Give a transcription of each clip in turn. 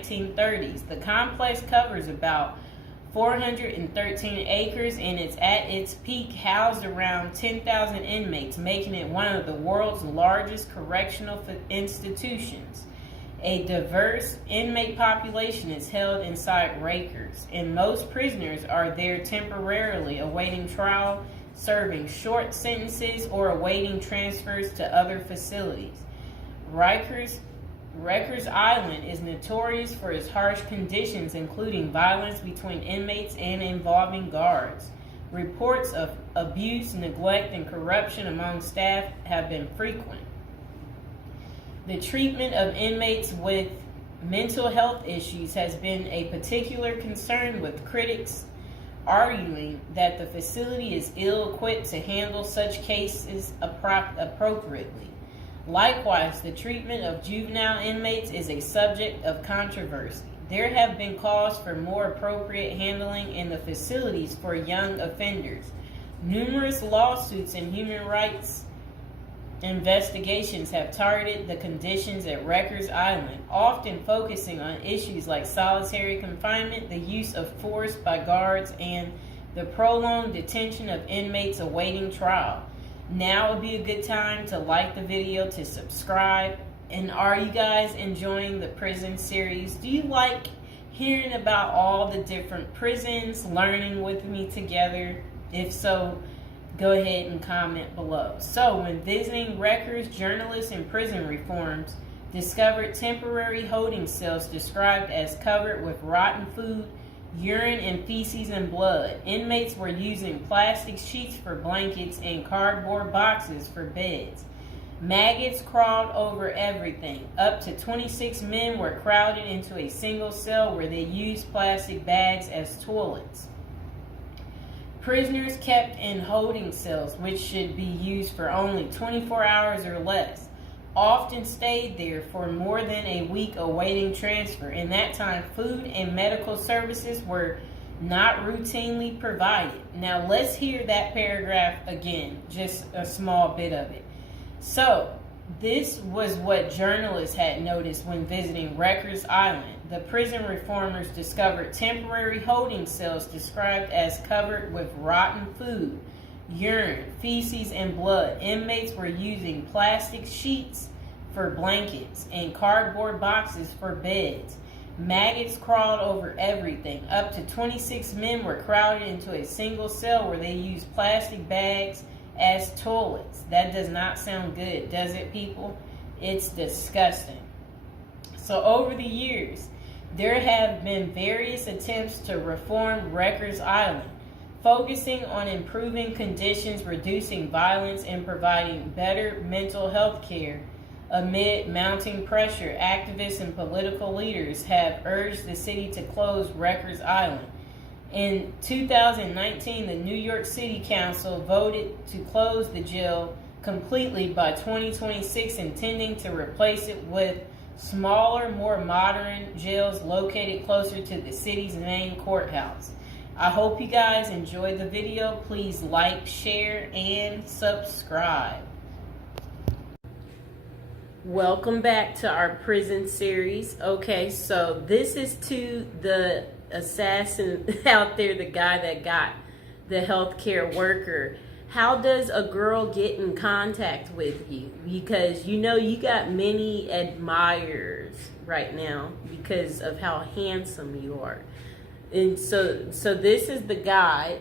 1930s. The complex covers about 413 acres and it's at its peak housed around 10,000 inmates, making it one of the world's largest correctional institutions. A diverse inmate population is held inside Rikers, and most prisoners are there temporarily awaiting trial, serving short sentences, or awaiting transfers to other facilities. Rikers Island is notorious for its harsh conditions, including violence between inmates and involving guards. Reports of abuse, neglect, and corruption among staff have been frequent. The treatment of inmates with mental health issues has been a particular concern, with critics arguing that the facility is ill-equipped to handle such cases appropriately. Likewise, the treatment of juvenile inmates is a subject of controversy. There have been calls for more appropriate handling in the facilities for young offenders. Numerous lawsuits and human rights investigations have targeted the conditions at Rikers Island, often focusing on issues like solitary confinement, the use of force by guards, and the prolonged detention of inmates awaiting trial. Now would be a good time to like the video, to subscribe. And are you guys enjoying the prison series? Do you like hearing about all the different prisons, learning with me together? If so, go ahead and comment below. So, when visiting Rikers, journalists in prison reforms discovered temporary holding cells described as covered with rotten food, urine, and feces and blood. Inmates were using plastic sheets for blankets and cardboard boxes for beds. Maggots crawled over everything. Up to 26 men were crowded into a single cell where they used plastic bags as toilets. Prisoners kept in holding cells, which should be used for only 24 hours or less, often stayed there for more than a week awaiting transfer. In that time, food and medical services were not routinely provided. Now let's hear that paragraph again, just a small bit of it. So, this was what journalists had noticed when visiting Rikers Island. The prison reformers discovered temporary holding cells described as covered with rotten food, urine, feces, and blood. Inmates were using plastic sheets for blankets and cardboard boxes for beds. Maggots crawled over everything. Up to 26 men were crowded into a single cell where they used plastic bags as toilets. That does not sound good, does it, people? It's disgusting. So over the years, there have been various attempts to reform Rikers Island, focusing on improving conditions, reducing violence, and providing better mental health care. Amid mounting pressure, activists and political leaders have urged the city to close Rikers Island. In 2019, the New York City Council voted to close the jail completely by 2026, intending to replace it with smaller, more modern jails located closer to the city's main courthouse. I hope you guys enjoyed the video. Please like, share, and subscribe. Welcome back to our prison series. Okay, so this is to the assassin out there, the guy that got the healthcare worker. How does a girl get in contact with you? Because you know you got many admirers right now because of how handsome you are. And so this is the guy.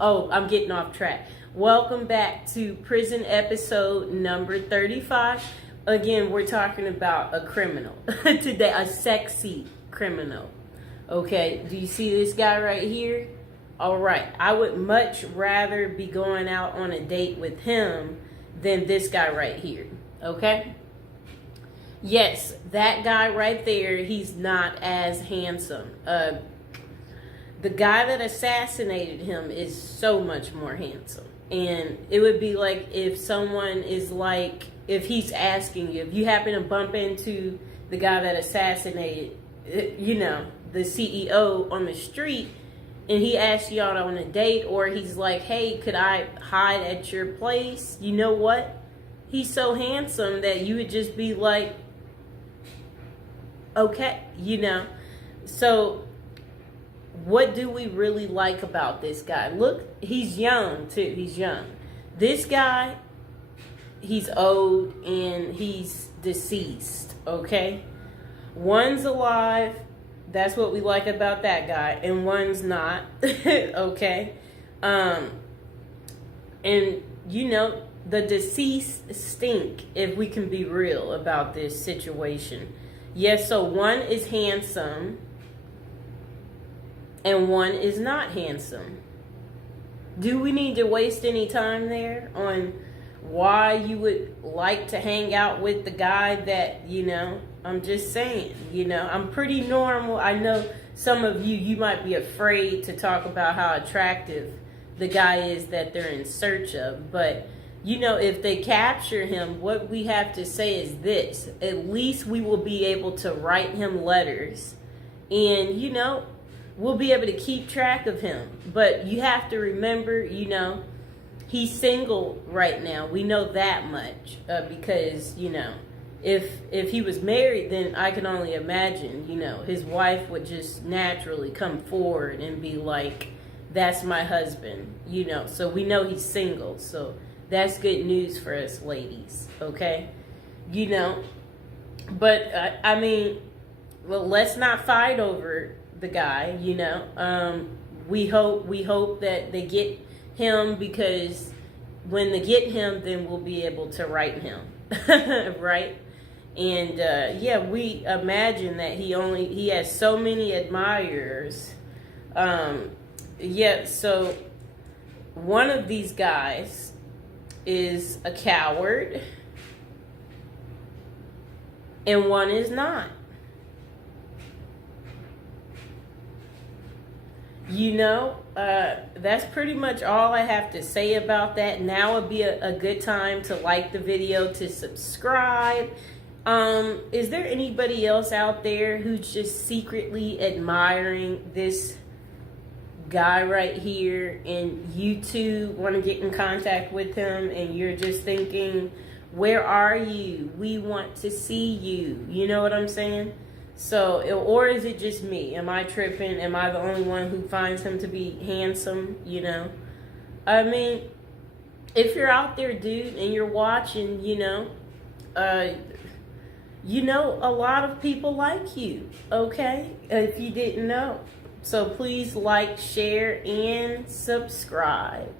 Oh, I'm getting off track. Welcome back to prison episode number 35. Again, we're talking about a criminal today, a sexy criminal. Okay, do you see this guy right here? All right, I would much rather be going out on a date with him than this guy right here, okay? Yes, that guy right there, he's not as handsome. The guy that assassinated him is so much more handsome. And it would be like if someone is like, if he's asking you, if you happen to bump into the guy that assassinated, you know, the CEO on the street, and he asks you out on a date, or he's like, hey, could I hide at your place? You know what? He's so handsome that you would just be like, Okay, So what do we really like about this guy? Look, he's young too. He's young. This guy, he's old and he's deceased. Okay, one's alive. That's what we like about that guy, and one's not. Okay, and the deceased stink. If we can be real about this situation, yes. So one is handsome, and one is not handsome. Do we need to waste any time there on why you would like to hang out with the guy that, I'm just saying, I'm pretty normal. I know some of you might be afraid to talk about how attractive the guy is that they're in search of. But, if they capture him, what we have to say is this. At least we will be able to write him letters and, we'll be able to keep track of him. But you have to remember, he's single right now. We know that much because, if he was married, then I can only imagine, his wife would just naturally come forward and be like, that's my husband, So we know he's single. So that's good news for us ladies, okay? But, well, let's not fight over the guy, we hope that they get him, because when they get him, then we'll be able to write him. Right? And we imagine that he has so many admirers. So one of these guys is a coward and one is not. That's pretty much all I have to say about that. Now would be a good time to like the video, to subscribe. Is there anybody else out there who's just secretly admiring this guy right here, and you too want to get in contact with him, and you're just thinking, where are you? We want to see you. You know what I'm saying? So, or is it just me? Am I tripping? Am I the only one who finds him to be handsome? If you're out there, dude, and you're watching, a lot of people like you, okay? If you didn't know. So please like, share, and subscribe.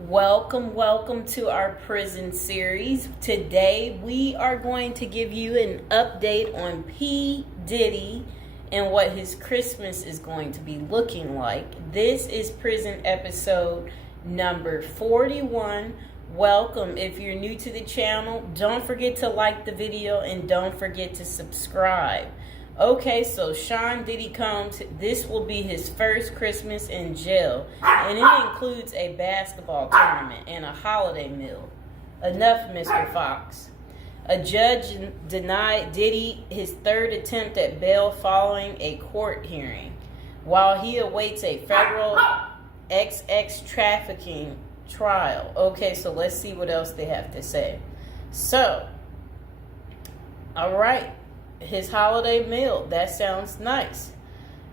Welcome to our prison series. Today we are going to give you an update on P. Diddy and what his Christmas is going to be looking like. This is prison episode number 41. Welcome. If you're new to the channel, don't forget to like the video and don't forget to subscribe. Okay, so Sean Diddy Combs, this will be his first Christmas in jail, and it includes a basketball tournament and a holiday meal. Enough, Mr. Fox. A judge denied Diddy his third attempt at bail following a court hearing, while he awaits a federal XX trafficking trial. Okay, so let's see what else they have to say. So, all right. His holiday meal. That sounds nice.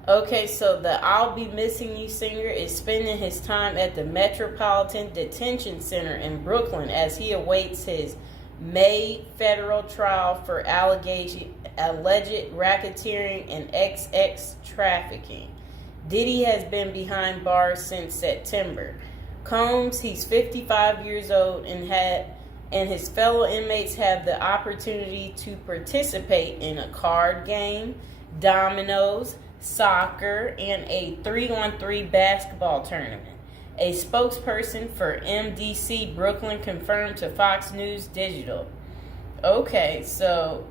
Okay, so the I'll Be Missing You singer is spending his time at the Metropolitan Detention Center in Brooklyn as he awaits his May federal trial for alleged racketeering and XX trafficking. Diddy has been behind bars since September. Combs, he's 55 years old and his fellow inmates have the opportunity to participate in a card game, dominoes, soccer, and a 3-on-3 basketball tournament. A spokesperson for MDC Brooklyn confirmed to Fox News Digital. Okay, so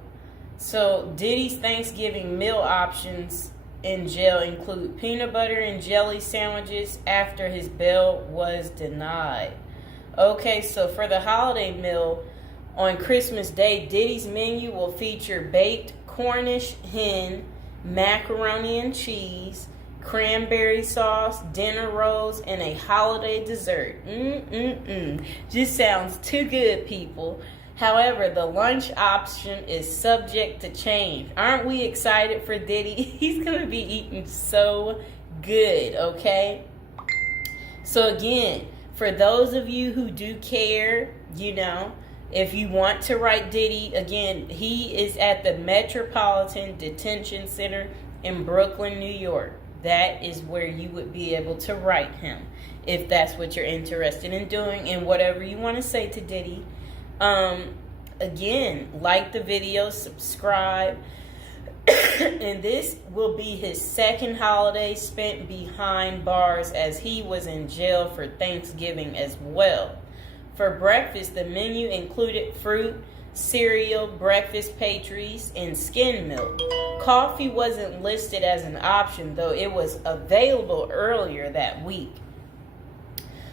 Diddy's Thanksgiving meal options in jail include peanut butter and jelly sandwiches after his bail was denied. Okay, so for the holiday meal on Christmas Day, Diddy's menu will feature baked Cornish hen, macaroni and cheese, cranberry sauce, dinner rolls, and a holiday dessert. Just sounds too good, people. However, the lunch option is subject to change. Aren't we excited for Diddy? He's going to be eating so good, okay? So again, for those of you who do care, if you want to write Diddy, again, he is at the Metropolitan Detention Center in Brooklyn, New York. That is where you would be able to write him if that's what you're interested in doing, and whatever you want to say to Diddy. Again, like the video, subscribe. And this will be his second holiday spent behind bars, as he was in jail for Thanksgiving as well. For breakfast, the menu included fruit, cereal, breakfast pastries, and skim milk. Coffee wasn't listed as an option, though it was available earlier that week.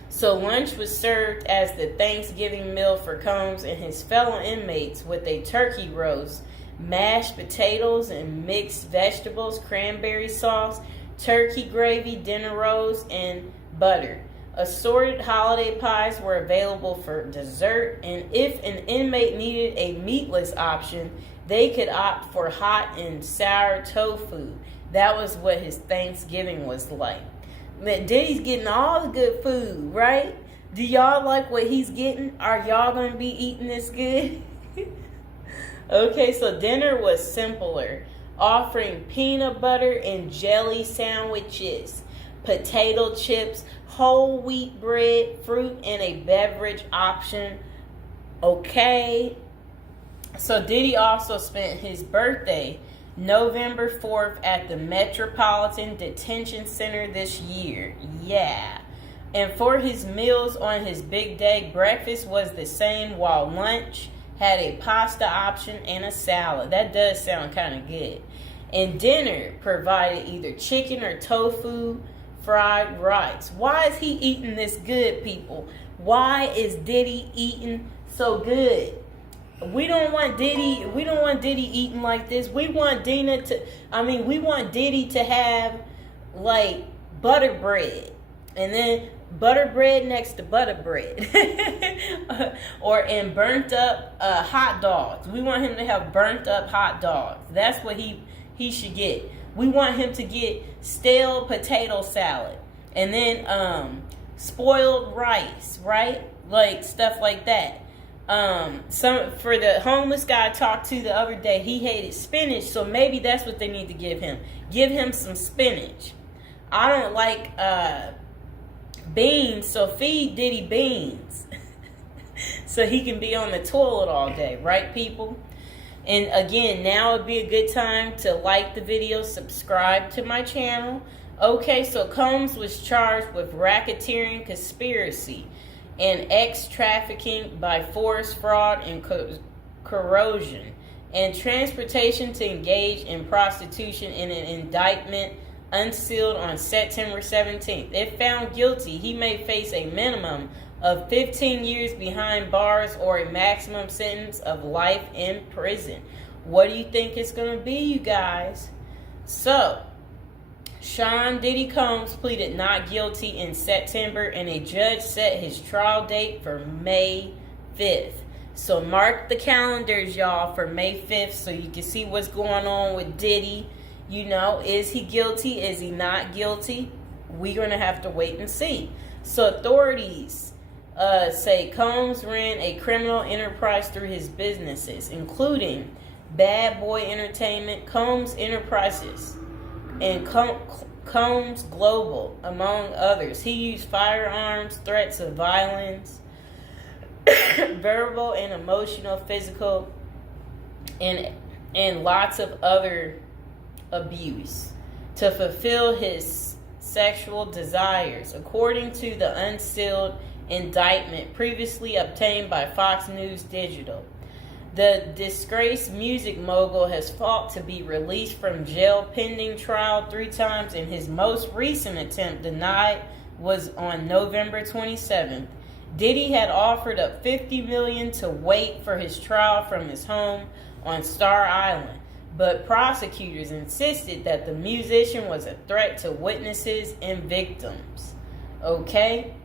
So lunch was served as the Thanksgiving meal for Combs and his fellow inmates, with a turkey roast, mashed potatoes and mixed vegetables, cranberry sauce, turkey gravy, dinner rolls, and butter. Assorted holiday pies were available for dessert, and if an inmate needed a meatless option, they could opt for hot and sour tofu. That was what his Thanksgiving was like. Diddy's getting all the good food, right? Do y'all like what he's getting? Are y'all going to be eating this good? Okay, so dinner was simpler, offering peanut butter and jelly sandwiches, potato chips, whole wheat bread, fruit, and a beverage option. Okay. So Diddy also spent his birthday November 4th at the Metropolitan Detention Center this year. Yeah. And for his meals on his big day, breakfast was the same, while lunch had a pasta option and a salad. That does sound kind of good. And dinner provided either chicken or tofu, fried rice. Why is he eating this good, people? Why is Diddy eating so good? We don't want Diddy eating like this. We want Diddy to have like butter bread, and then butter bread next to butter bread. and burnt up hot dogs. We want him to have burnt up hot dogs. That's what he should get. We want him to get stale potato salad, and then spoiled rice, right? Like stuff like that. For the homeless guy I talked to the other day, he hated spinach, so maybe that's what they need to give him. Give him some spinach. I don't like beans, so feed Diddy beans. So he can be on the toilet all day, right, people? And again, now would be a good time to like the video, subscribe to my channel. Okay, so Combs was charged with racketeering, conspiracy, and trafficking by force, fraud, and corrosion, and transportation to engage in prostitution in an indictment unsealed on September 17th. If found guilty, he may face a minimum of 15 years behind bars or a maximum sentence of life in prison. What do you think it's going to be, you guys? So, Sean Diddy Combs pleaded not guilty in September, and a judge set his trial date for May 5th. So mark the calendars, y'all, for May 5th so you can see what's going on with Diddy. Is he guilty? Is he not guilty? We're going to have to wait and see. So authorities say Combs ran a criminal enterprise through his businesses, including Bad Boy Entertainment, Combs Enterprises, and Combs Global, among others. He used firearms, threats of violence, verbal and emotional, physical, and lots of other abuse to fulfill his sexual desires, according to the unsealed indictment previously obtained by Fox News Digital. The disgraced music mogul has fought to be released from jail pending trial 3 times, and his most recent attempt, denied, was on November 27th. Diddy had offered up $50 million to wait for his trial from his home on Star Island, but prosecutors insisted that the musician was a threat to witnesses and victims. Okay?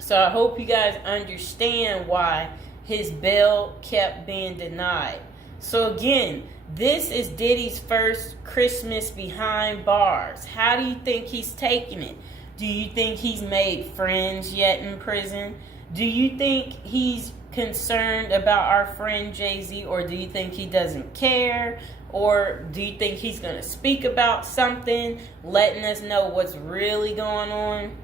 So I hope you guys understand why his bail kept being denied. So again, this is Diddy's first Christmas behind bars. How do you think he's taking it? Do you think he's made friends yet in prison? Do you think he's concerned about our friend Jay-Z, or do you think he doesn't care? Or do you think he's going to speak about something, letting us know what's really going on?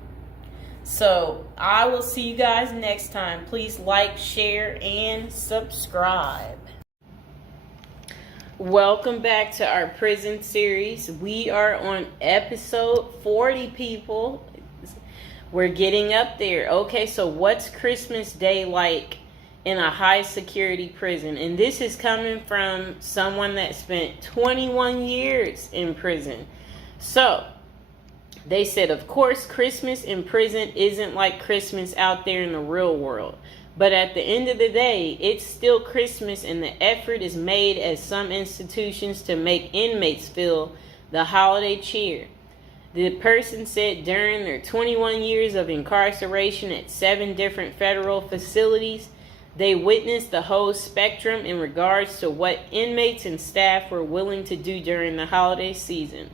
So, I will see you guys next time. Please like, share, and subscribe. Welcome back to our prison series. We are on episode 40, people. We're getting up there. Okay, so what's Christmas Day like in a high security prison? And this is coming from someone that spent 21 years in prison. So, they said, of course, Christmas in prison isn't like Christmas out there in the real world. But at the end of the day, it's still Christmas, and the effort is made at some institutions to make inmates feel the holiday cheer. The person said during their 21 years of incarceration at 7 different federal facilities, they witnessed the whole spectrum in regards to what inmates and staff were willing to do during the holiday season.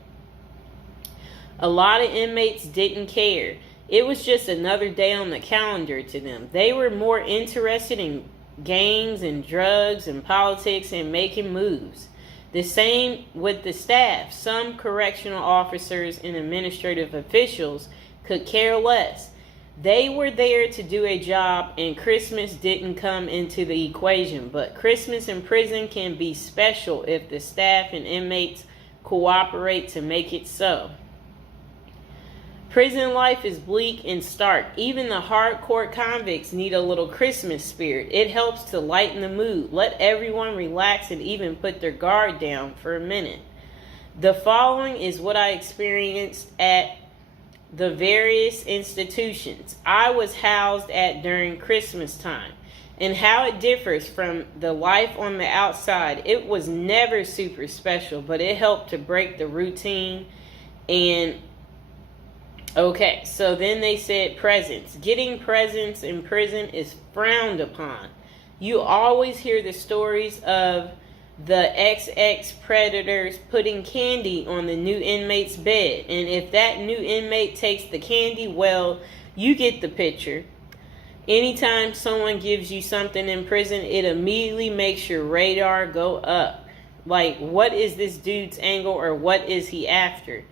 A lot of inmates didn't care. It was just another day on the calendar to them. They were more interested in gangs and drugs and politics and making moves. The same with the staff. Some correctional officers and administrative officials could care less. They were there to do a job, and Christmas didn't come into the equation. But Christmas in prison can be special if the staff and inmates cooperate to make it so. Prison life is bleak and stark. Even the hardcore convicts need a little Christmas spirit. It helps to lighten the mood, let everyone relax, and even put their guard down for a minute. The following is what I experienced at the various institutions I was housed at during Christmas time, and how it differs from the life on the outside. It was never super special, but it helped to break the routine. And okay, so then they said presents. Getting presents in prison is frowned upon. You always hear the stories of the XX predators putting candy on the new inmate's bed. And if that new inmate takes the candy, well, you get the picture. Anytime someone gives you something in prison, it immediately makes your radar go up. Like, what is this dude's angle, or what is he after?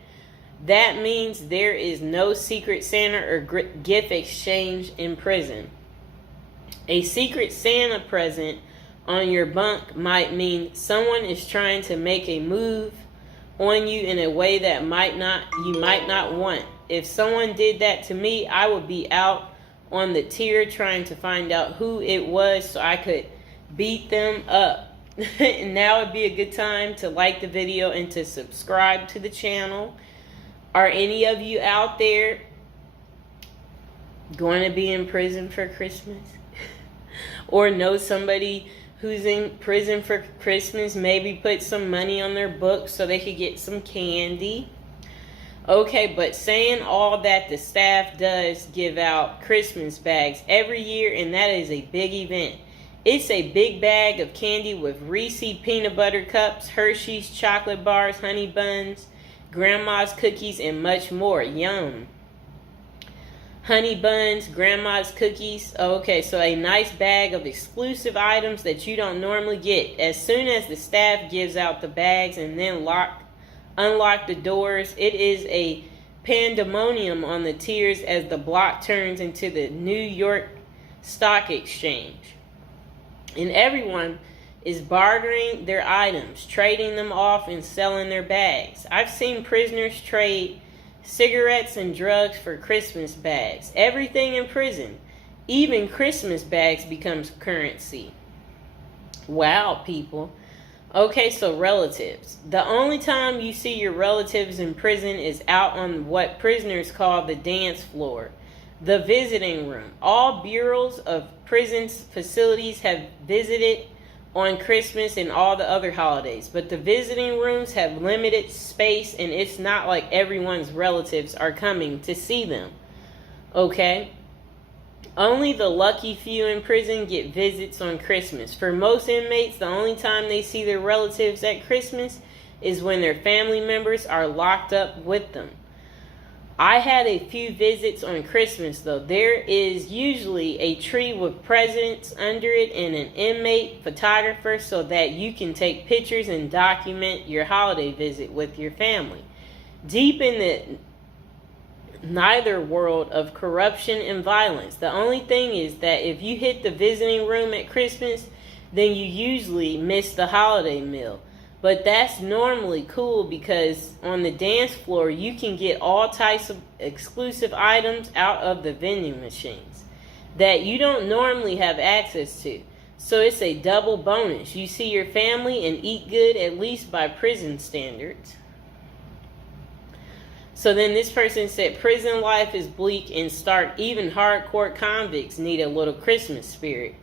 That means there is no secret Santa or gift exchange in prison. A secret Santa present on your bunk might mean someone is trying to make a move on you in a way that you might not want. If someone did that to me, I would be out on the tier trying to find out who it was so I could beat them up. And now would be a good time to like the video and to subscribe to the channel. Are any of you out there going to be in prison for Christmas? Or know somebody who's in prison for Christmas? Maybe put some money on their books so they could get some candy. Okay, but saying all that, the staff does give out Christmas bags every year, and that is a big event. It's a big bag of candy with Reese's peanut butter cups, Hershey's chocolate bars, honey buns, grandma's cookies, and much more. Yum. Honey buns, grandma's cookies. Okay, so a nice bag of exclusive items that you don't normally get. As soon as the staff gives out the bags and then unlock the doors, it is a pandemonium on the tiers as the block turns into the New York Stock Exchange. And everyone is bartering their items, trading them off and selling their bags. I've seen prisoners trade cigarettes and drugs for Christmas bags. Everything in prison, even Christmas bags, becomes currency. Wow, people. Okay, so relatives. The only time you see your relatives in prison is out on what prisoners call the dance floor, the visiting room. All bureaus of prison facilities have visited on Christmas and all the other holidays, but the visiting rooms have limited space, and it's not like everyone's relatives are coming to see them. Okay? Only the lucky few in prison get visits on Christmas. For most inmates, the only time they see their relatives at Christmas is when their family members are locked up with them. I had a few visits on Christmas, though. There is usually a tree with presents under it and an inmate photographer so that you can take pictures and document your holiday visit with your family. Deep in the neither world of corruption and violence. The only thing is that if you hit the visiting room at Christmas, then you usually miss the holiday meal. But that's normally cool because on the dance floor, you can get all types of exclusive items out of the vending machines that you don't normally have access to. So it's a double bonus. You see your family and eat good, at least by prison standards. So then this person said, prison life is bleak and stark. Even hardcore convicts need a little Christmas spirit.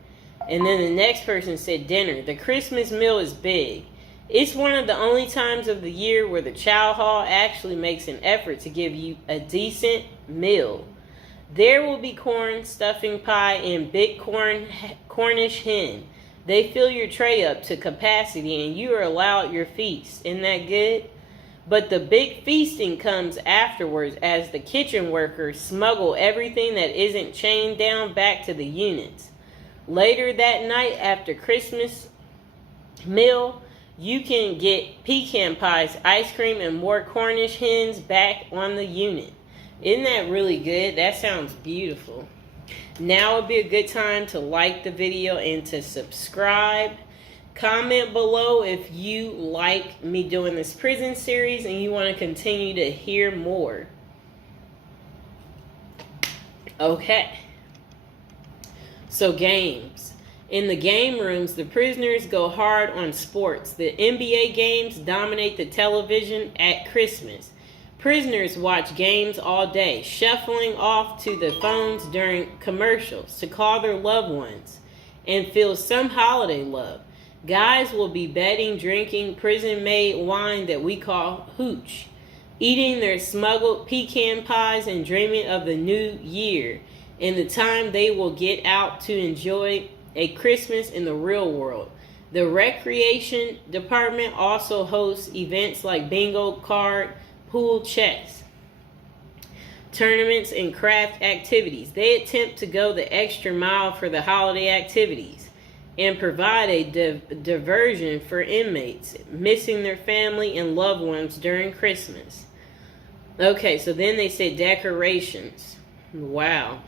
And then the next person said, dinner. The Christmas meal is big. It's one of the only times of the year where the chow hall actually makes an effort to give you a decent meal. There will be corn, stuffing pie, and big Cornish hen. They fill your tray up to capacity and you are allowed your feast. Isn't that good? But the big feasting comes afterwards as the kitchen workers smuggle everything that isn't chained down back to the units. Later that night after Christmas meal, you can get pecan pies, ice cream, and more Cornish hens back on the unit. Isn't that really good? That sounds beautiful. Now would be a good time to like the video and to subscribe. Comment below if you like me doing this prison series and you want to continue to hear more. Okay. So games. In the game rooms, the prisoners go hard on sports. The NBA games dominate the television at Christmas. Prisoners watch games all day, shuffling off to the phones during commercials to call their loved ones and feel some holiday love. Guys will be betting, drinking prison-made wine that we call hooch, eating their smuggled pecan pies and dreaming of the new year and the time they will get out to enjoy a Christmas in the real world. The recreation department also hosts events like bingo card, pool, chess, tournaments, and craft activities. They attempt to go the extra mile for the holiday activities and provide a diversion for inmates missing their family and loved ones during Christmas. Okay, so then they said decorations. Wow.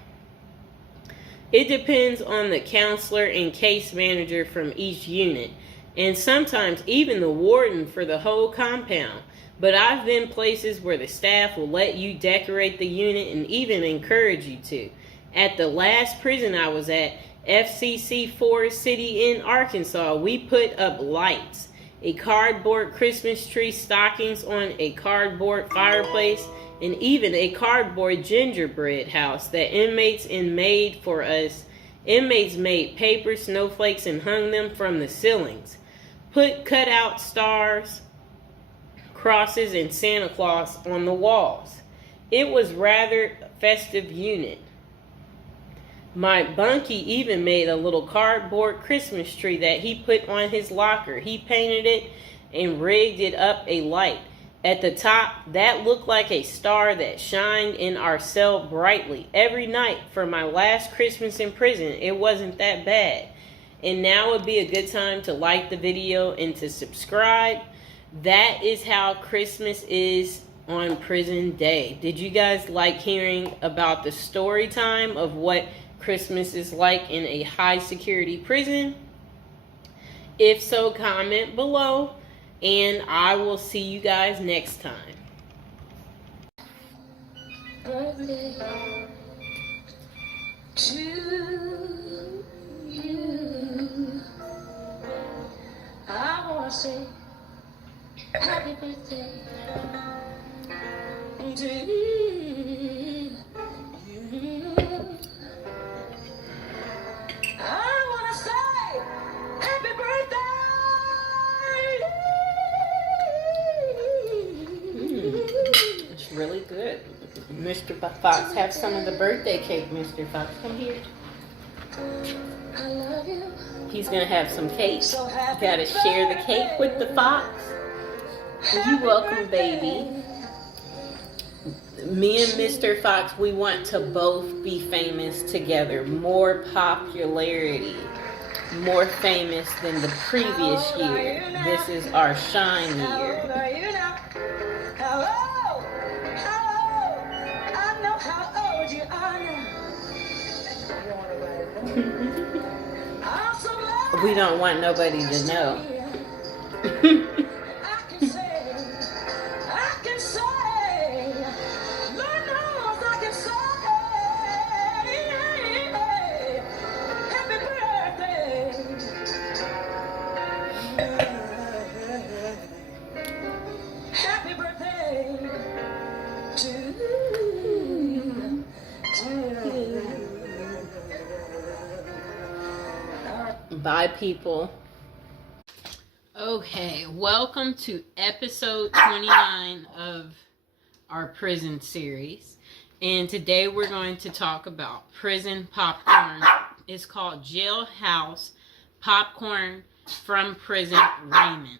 It depends on the counselor and case manager from each unit, and sometimes even the warden for the whole compound. But I've been places where the staff will let you decorate the unit and even encourage you to. At the last prison I was at, FCC Forest City in Arkansas, we put up lights, a cardboard Christmas tree, stockings on a cardboard fireplace, and even a cardboard gingerbread house that inmates made for us. Inmates made paper snowflakes and hung them from the ceilings. Put cutout stars, crosses, and Santa Claus on the walls. It was rather festive unit. My bunkie even made a little cardboard Christmas tree that he put on his locker. He painted it and rigged it up a light. At the top, that looked like a star that shined in our cell brightly. Every night for my last Christmas in prison, it wasn't that bad. And now would be a good time to like the video and to subscribe. That is how Christmas is on prison day. Did you guys like hearing about the story time of what Christmas is like in a high security prison? If so, comment below, and I will see you guys next time. Birthday to you. I want to say happy birthday to you. I want to say happy birthday. really good. Mr. Fox, have some of the birthday cake, Mr. Fox. Come here. He's going to have some cake. You got to share the cake with the fox. You're welcome, baby. Me and Mr. Fox, we want to both be famous together. More popularity. More famous than the previous year. This is our shine year. We don't want nobody to know. Bye, people. Okay, welcome to episode 29 of our prison series. And today we're going to talk about prison popcorn. It's called Jailhouse Popcorn from Prison Raymond.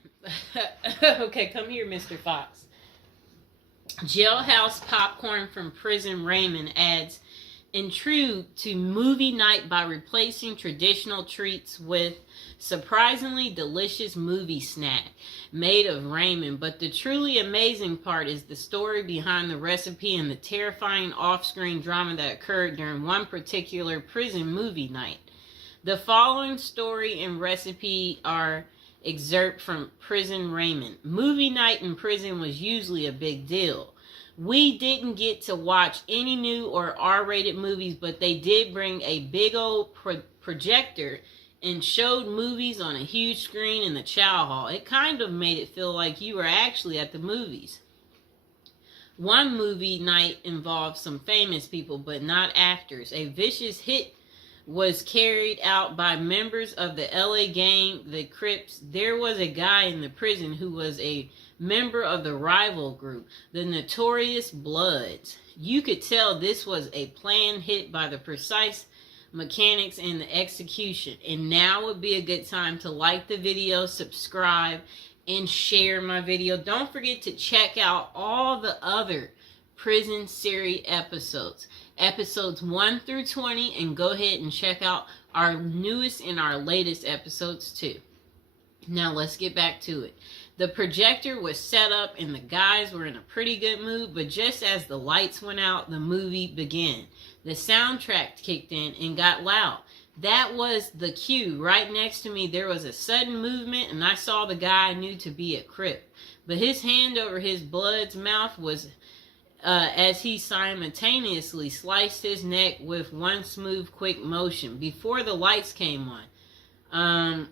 Okay, come here, Mr. Fox. Jailhouse Popcorn from Prison Raymond adds intrigue to movie night by replacing traditional treats with surprisingly delicious movie snack made of Raymond. But the truly amazing part is the story behind the recipe and the terrifying off-screen drama that occurred during one particular prison movie night. The following story and recipe are excerpt from Prison Raymond. Movie night in prison was usually a big deal. We didn't get to watch any new or R-rated movies, but they did bring a big old projector and showed movies on a huge screen in the chow hall. It kind of made it feel like you were actually at the movies. One movie night involved some famous people, but not actors. A vicious hit was carried out by members of the LA gang, the Crips. There was a guy in the prison who was a member of the rival group, the Notorious Bloods. You could tell this was a planned hit by the precise mechanics and the execution. And now would be a good time to like the video, subscribe, and share my video. Don't forget to check out all the other prison series episodes. Episodes 1 through 20, and go ahead and check out our newest and our latest episodes too. Now let's get back to it. The projector was set up and the guys were in a pretty good mood, but just as the lights went out, the movie began. The soundtrack kicked in and got loud. That was the cue. Right next to me, there was a sudden movement, and I saw the guy I knew to be a Crip. But his hand over his blood's mouth was as he simultaneously sliced his neck with one smooth, quick motion. Before the lights came on,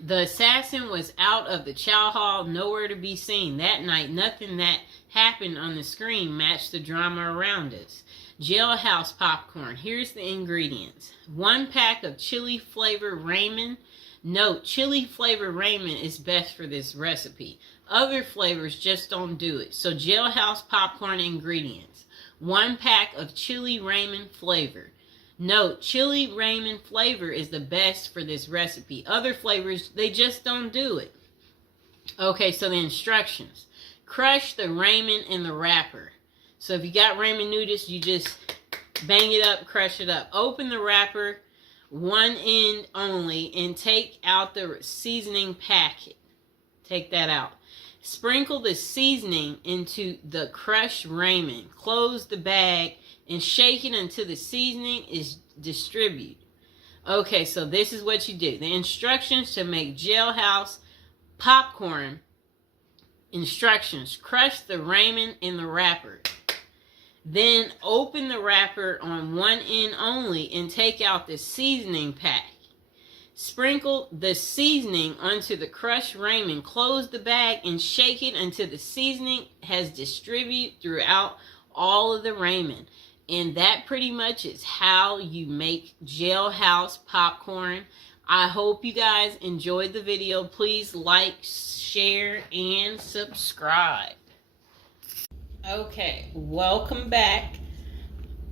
the assassin was out of the chow hall, nowhere to be seen. That night, nothing that happened on the screen matched the drama around us. Jailhouse popcorn. Here's the ingredients. 1 pack of chili flavor Raymond. Note, chili flavor Raymond is best for this recipe. Other flavors just don't do it. So Jailhouse popcorn ingredients. 1 pack of chili Raymond flavor. Note, chili Raymond flavor is the best for this recipe. Other flavors, they just don't do it. Okay, so the instructions. Crush the Raymond in the wrapper. So if you got Raymond noodles, you just bang it up, crush it up. Open the wrapper, one end only, and take out the seasoning packet. Take that out. Sprinkle the seasoning into the crushed Raymond. Close the bag and shake it until the seasoning is distributed. Okay, so this is what you do. The instructions to make Jailhouse popcorn. Instructions. Crush the Raymond in the wrapper. Then open the wrapper on one end only and take out the seasoning pack. Sprinkle the seasoning onto the crushed Raymond. Close the bag and shake it until the seasoning has distributed throughout all of the Raymond. And that pretty much is how you make Jailhouse popcorn. I hope you guys enjoyed the video. Please like, share, and subscribe. Okay, welcome back.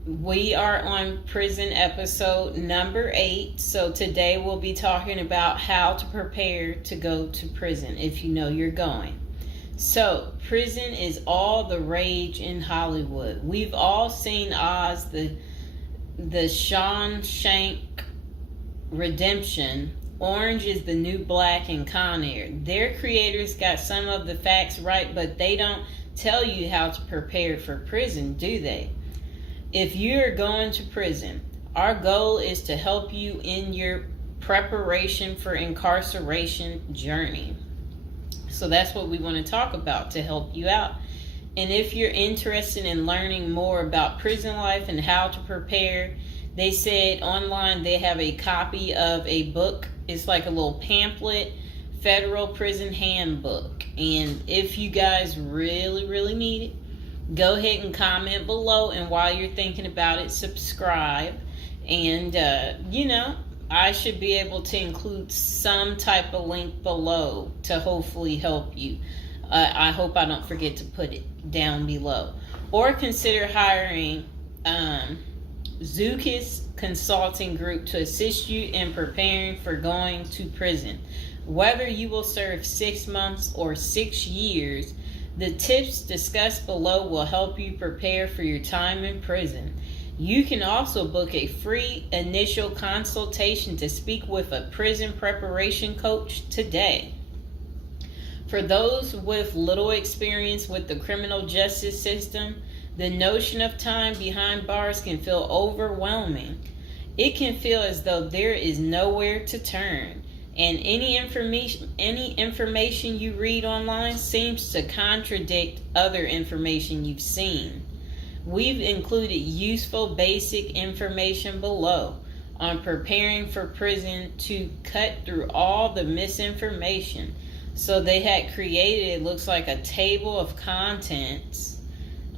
We are on prison episode number 8. So today we'll be talking about how to prepare to go to prison if you know you're going. So, prison is all the rage in Hollywood. We've all seen Oz, the Shawshank Redemption, Orange is the New Black, and Con Air. Their creators got some of the facts right, but they don't tell you how to prepare for prison, do they? If you're going to prison, our goal is to help you in your preparation for incarceration journey. So that's what we want to talk about to help you out. And if you're interested in learning more about prison life and how to prepare, they said online they have a copy of a book. It's like a little pamphlet, Federal Prison Handbook. And if you guys really need it, go ahead and comment below. And while you're thinking about it, subscribe. And, I should be able to include some type of link below to hopefully help you. I hope I don't forget to put it down below. Or consider hiring Zukis Consulting Group to assist you in preparing for going to prison. Whether you will serve 6 months or 6 years, the tips discussed below will help you prepare for your time in prison. You can also book a free initial consultation to speak with a prison preparation coach today. For those with little experience with the criminal justice system, the notion of time behind bars can feel overwhelming. It can feel as though there is nowhere to turn, and any information you read online seems to contradict other information you've seen. We've included useful basic information below on preparing for prison to cut through all the misinformation. So they had created, it looks like a table of contents.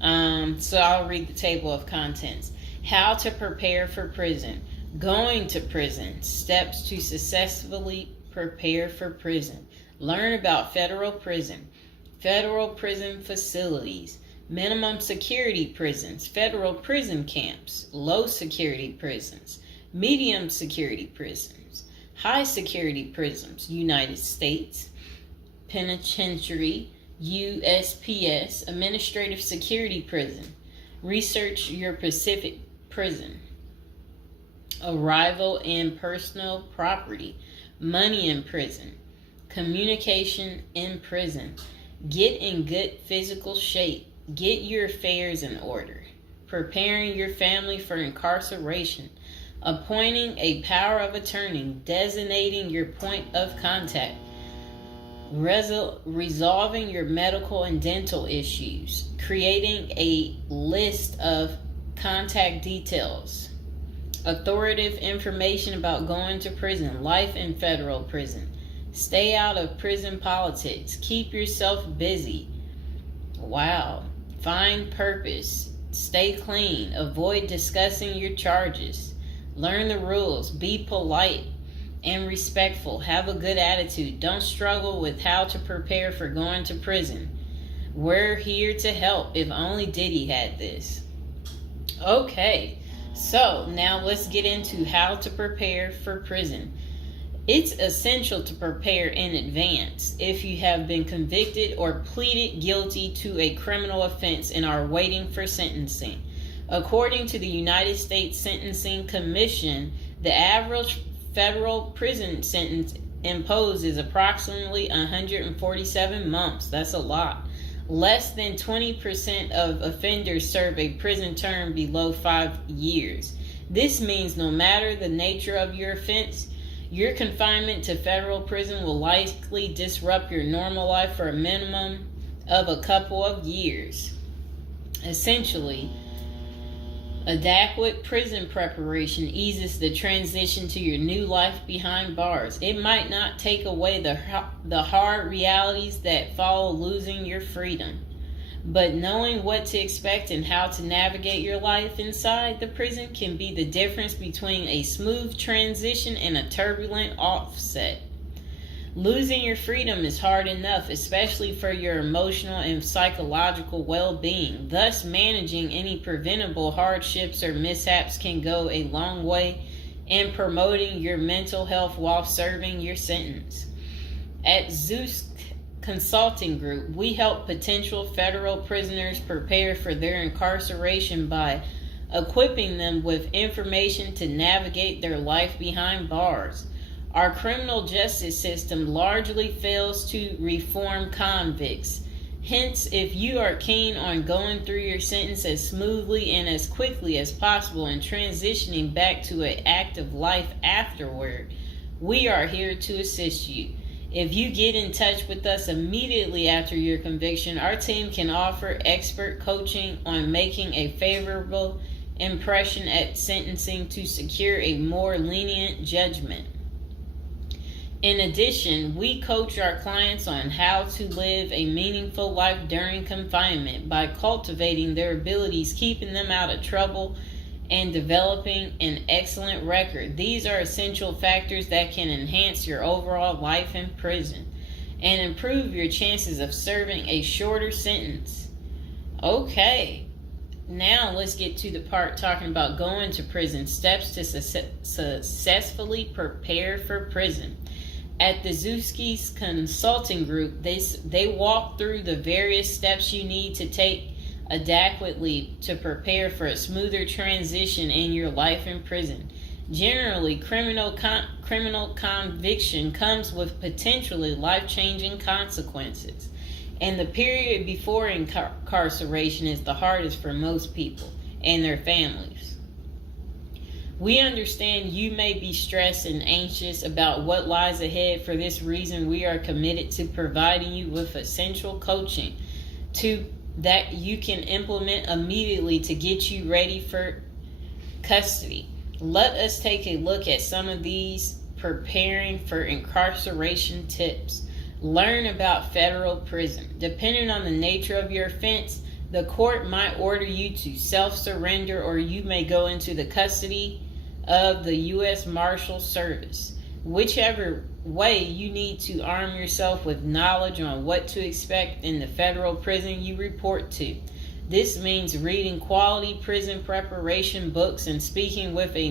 So I'll read the table of contents. How to prepare for prison. Going to prison. Steps to successfully prepare for prison. Learn about federal prison. Federal prison facilities. Minimum security prisons, federal prison camps, low security prisons, medium security prisons, high security prisons, United States Penitentiary, USPS, administrative security prison, research your Pacific prison, arrival and personal property, money in prison, communication in prison, get in good physical shape. Get your affairs in order. Preparing your family for incarceration. Appointing a power of attorney. Designating your point of contact. Resolving your medical and dental issues. Creating a list of contact details. Authoritative information about going to prison. Life in federal prison. Stay out of prison politics. Keep yourself busy. Wow. Find purpose. Stay clean. Avoid discussing your charges. Learn the rules. Be polite and respectful. Have a good attitude. Don't struggle with how to prepare for going to prison. We're here to help. If only Diddy had this. Okay, so now let's get into how to prepare for prison. It's essential to prepare in advance if you have been convicted or pleaded guilty to a criminal offense and are waiting for sentencing. According to the United States Sentencing Commission, the average federal prison sentence imposed is approximately 147 months. That's a lot. Less than 20% of offenders serve a prison term below 5 years. This means no matter the nature of your offense, your confinement to federal prison will likely disrupt your normal life for a minimum of a couple of years. Essentially, adequate prison preparation eases the transition to your new life behind bars. It might not take away the hard realities that follow losing your freedom, but knowing what to expect and how to navigate your life inside the prison can be the difference between a smooth transition and a turbulent offset. Losing your freedom is hard enough, especially for your emotional and psychological well-being. Thus, managing any preventable hardships or mishaps can go a long way in promoting your mental health while serving your sentence. At Zeus Consulting Group, we help potential federal prisoners prepare for their incarceration by equipping them with information to navigate their life behind bars. Our criminal justice system largely fails to reform convicts. Hence, if you are keen on going through your sentence as smoothly and as quickly as possible and transitioning back to an active life afterward, we are here to assist you. If you get in touch with us immediately after your conviction, our team can offer expert coaching on making a favorable impression at sentencing to secure a more lenient judgment. In addition, we coach our clients on how to live a meaningful life during confinement by cultivating their abilities, keeping them out of trouble, and developing an excellent record. These are essential factors that can enhance your overall life in prison and improve your chances of serving a shorter sentence. Okay, now let's get to the part talking about going to prison, steps to successfully prepare for prison. At the Zeus Consulting Group, they walk through the various steps you need to take adequately to prepare for a smoother transition in your life in prison. Generally, criminal conviction comes with potentially life-changing consequences, and the period before incarceration is the hardest for most people and their families. We understand you may be stressed and anxious about what lies ahead. For this reason, we are committed to providing you with essential coaching that you can implement immediately to get you ready for custody. Let us take a look at some of these preparing for incarceration tips. Learn about federal prison. Depending on the nature of your offense, the court might order you to self-surrender, or you may go into the custody of the U.S. Marshal Service. Whichever way, you need to arm yourself with knowledge on what to expect in the federal prison you report to. This means reading quality prison preparation books and speaking with a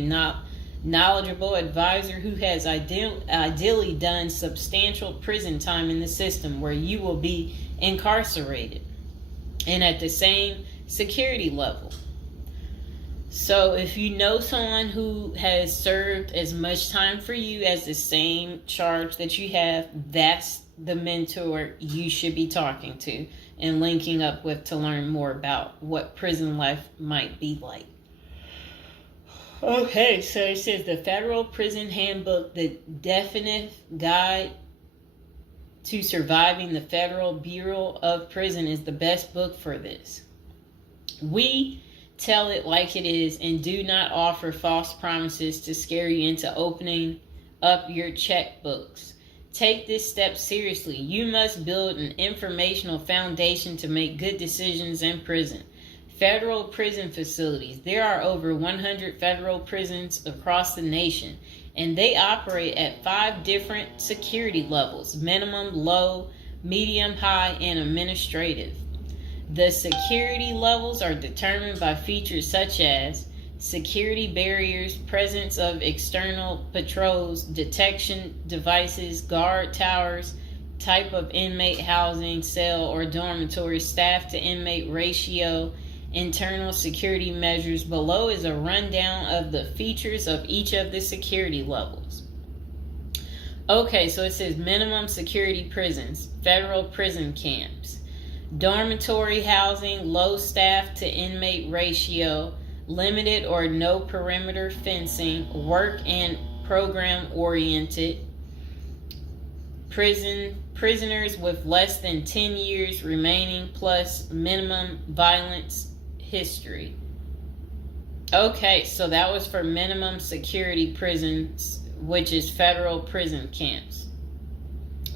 knowledgeable advisor who has ideally done substantial prison time in the system where you will be incarcerated and at the same security level. So if you know someone who has served as much time for you as the same charge that you have, that's the mentor you should be talking to and linking up with to learn more about what prison life might be like. Okay, so it says the Federal Prison Handbook, the definitive guide to surviving the Federal Bureau of Prison, is the best book for this. We tell it like it is and do not offer false promises to scare you into opening up your checkbooks. Take this step seriously. You must build an informational foundation to make good decisions in prison. Federal prison facilities. There are over 100 federal prisons across the nation, and they operate at 5 different security levels: minimum, low, medium, high, and administrative. The security levels are determined by features such as security barriers, presence of external patrols, detection devices, guard towers, type of inmate housing, cell or dormitory, staff to inmate ratio, internal security measures. Below is a rundown of the features of each of the security levels. Okay, so it says minimum security prisons, federal prison camps. Dormitory housing, low staff to inmate ratio, limited or no perimeter fencing, work and program oriented. Prisoners with less than 10 years remaining plus minimum violence history. Okay, so that was for minimum security prisons, which is federal prison camps.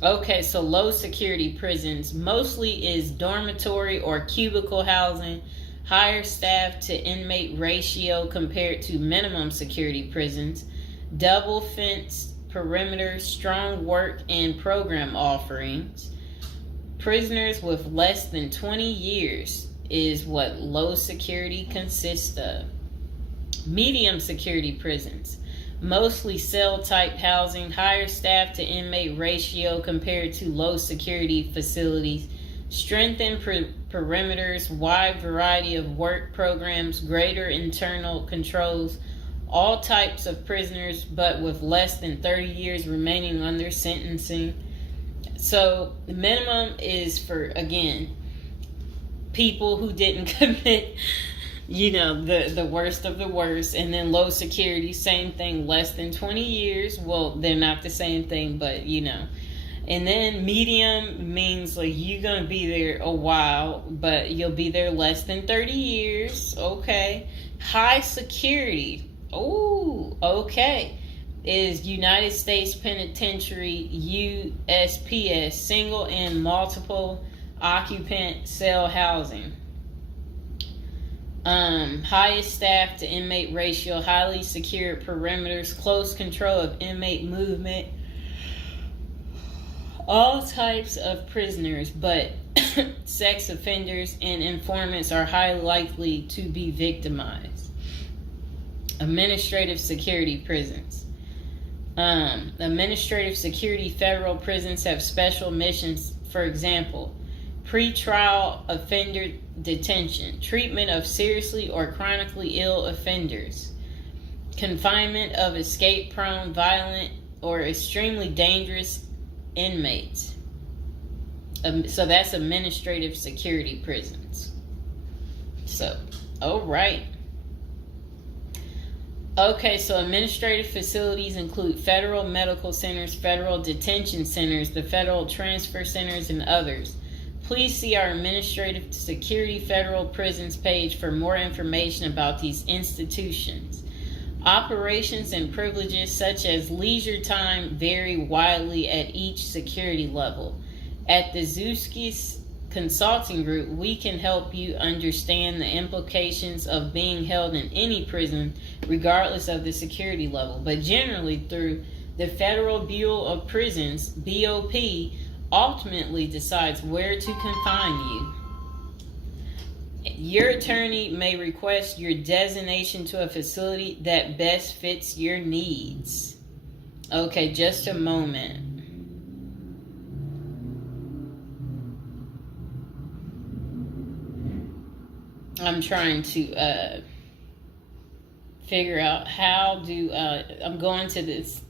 Okay, so low security prisons mostly is dormitory or cubicle housing, higher staff to inmate ratio compared to minimum security prisons, double fenced perimeter, strong work and program offerings. Prisoners with less than 20 years is what low security consists of. Medium security prisons, mostly cell type housing, higher staff to inmate ratio compared to low security facilities, strengthened perimeters, wide variety of work programs, greater internal controls, all types of prisoners but with less than 30 years remaining under sentencing. So the minimum is for, again, people who didn't commit, the worst of the worst. And then low security, same thing, less than 20 years. Well, they're not the same thing, but And then medium means like you're going to be there a while, but you'll be there less than 30 years. Okay. High security. Oh, okay. Is United States Penitentiary, USPS, single and multiple occupant cell housing. Highest staff to inmate ratio, highly secured perimeters, close control of inmate movement, all types of prisoners, but sex offenders and informants are highly likely to be victimized. Administrative security prisons. Administrative security federal prisons have special missions. For example, pretrial offender detention, treatment of seriously or chronically ill offenders, confinement of escape-prone, violent, or extremely dangerous inmates. So that's administrative security prisons. So, all right. Okay, so administrative facilities include federal medical centers, federal detention centers, the federal transfer centers, and others. Please see our Administrative Security Federal Prisons page for more information about these institutions. Operations and privileges such as leisure time vary widely at each security level. At the Zuskis Consulting Group, we can help you understand the implications of being held in any prison, regardless of the security level. But generally, through the Federal Bureau of Prisons, BOP, ultimately decides where to confine you. Your attorney may request your designation to a facility that best fits your needs. Okay, just a moment. I'm trying to figure out how do I'm going to this.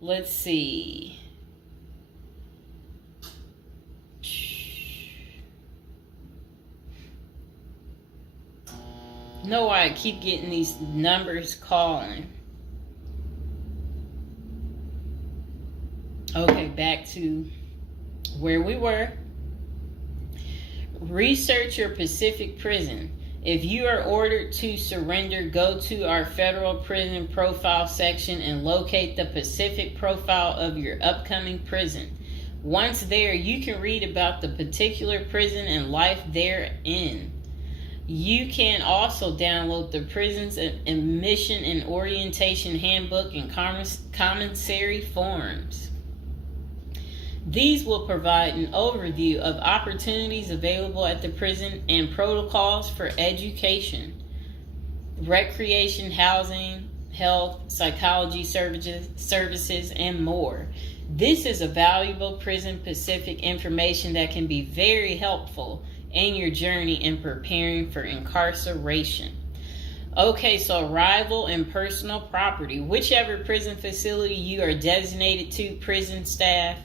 Let's see. Know why I keep getting these numbers calling. Okay, back to where we were. Research your Pacific prison. If you are ordered to surrender, go to our federal prison profile section and locate the Pacific profile of your upcoming prison. Once there, you can read about the particular prison and life therein. You can also download the prison's admission and orientation handbook and commissary forms. These will provide an overview of opportunities available at the prison and protocols for education, recreation, housing, health, psychology services, and more. This is a valuable Prison Pacific information that can be very helpful in your journey in preparing for incarceration. Okay, so arrival and personal property. Whichever prison facility you are designated to, prison staff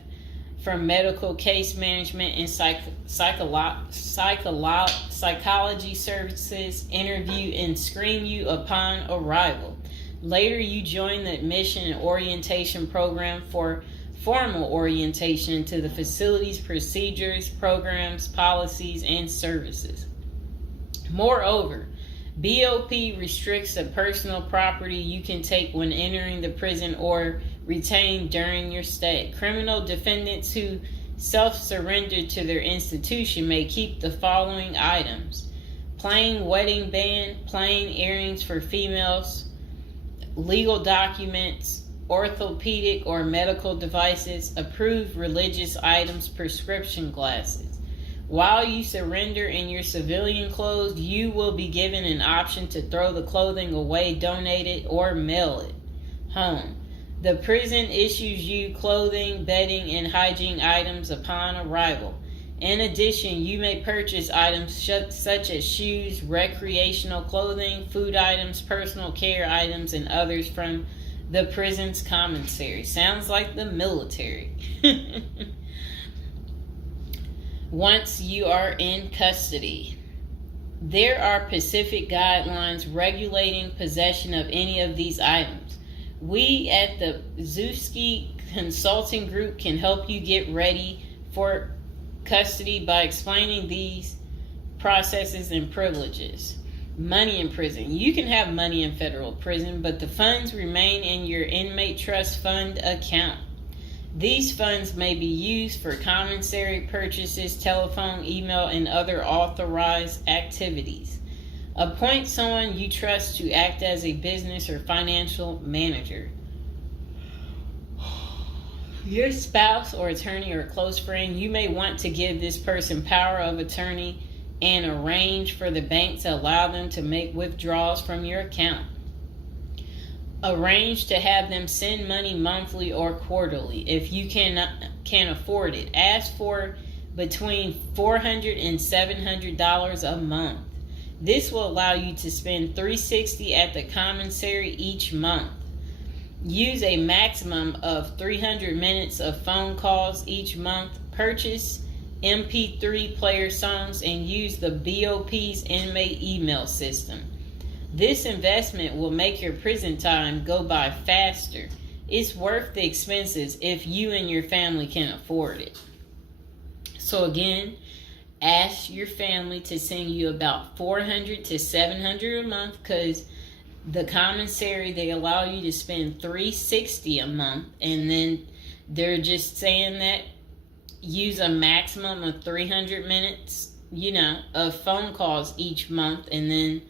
from medical case management and psychology services interview and screen you upon arrival. Later, you join the admission and orientation program for formal orientation into the facility's procedures, programs, policies, and services. Moreover, BOP restricts the personal property you can take when entering the prison or retain during your stay. Criminal defendants who self-surrender to their institution may keep the following items: plain wedding band, plain earrings for females, legal documents orthopedic or medical devices, approved religious items, prescription glasses. While you surrender in your civilian clothes, you will be given an option to throw the clothing away, donate it, or mail it home. The prison issues you clothing, bedding, and hygiene items upon arrival. In addition, you may purchase items such as shoes, recreational clothing, food items, personal care items, and others from the prison's commissary. Sounds like the military. Once you are in custody, there are specific guidelines regulating possession of any of these items. We at the Zuski Consulting Group can help you get ready for custody by explaining these processes and privileges. Money in prison. You can have money in federal prison, but the funds remain in your inmate trust fund account. These funds may be used for commissary purchases, telephone, email, and other authorized activities. Appoint someone you trust to act as a business or financial manager. Your spouse or attorney or close friend, you may want to give this person power of attorney and arrange for the bank to allow them to make withdrawals from your account. Arrange to have them send money monthly or quarterly if you can afford it. Ask for between $400 and $700 a month. This will allow you to spend $360 at the commissary each month. Use a maximum of 300 minutes of phone calls each month. Purchase MP3 player songs and use the BOP's inmate email system. This investment will make your prison time go by faster. It's worth the expenses if you and your family can afford it. So again, ask your family to send you about $400 to $700 a month, because the commissary, they allow you to spend $360 a month, and then they're just saying that use a maximum of 300 minutes, of phone calls each month, and then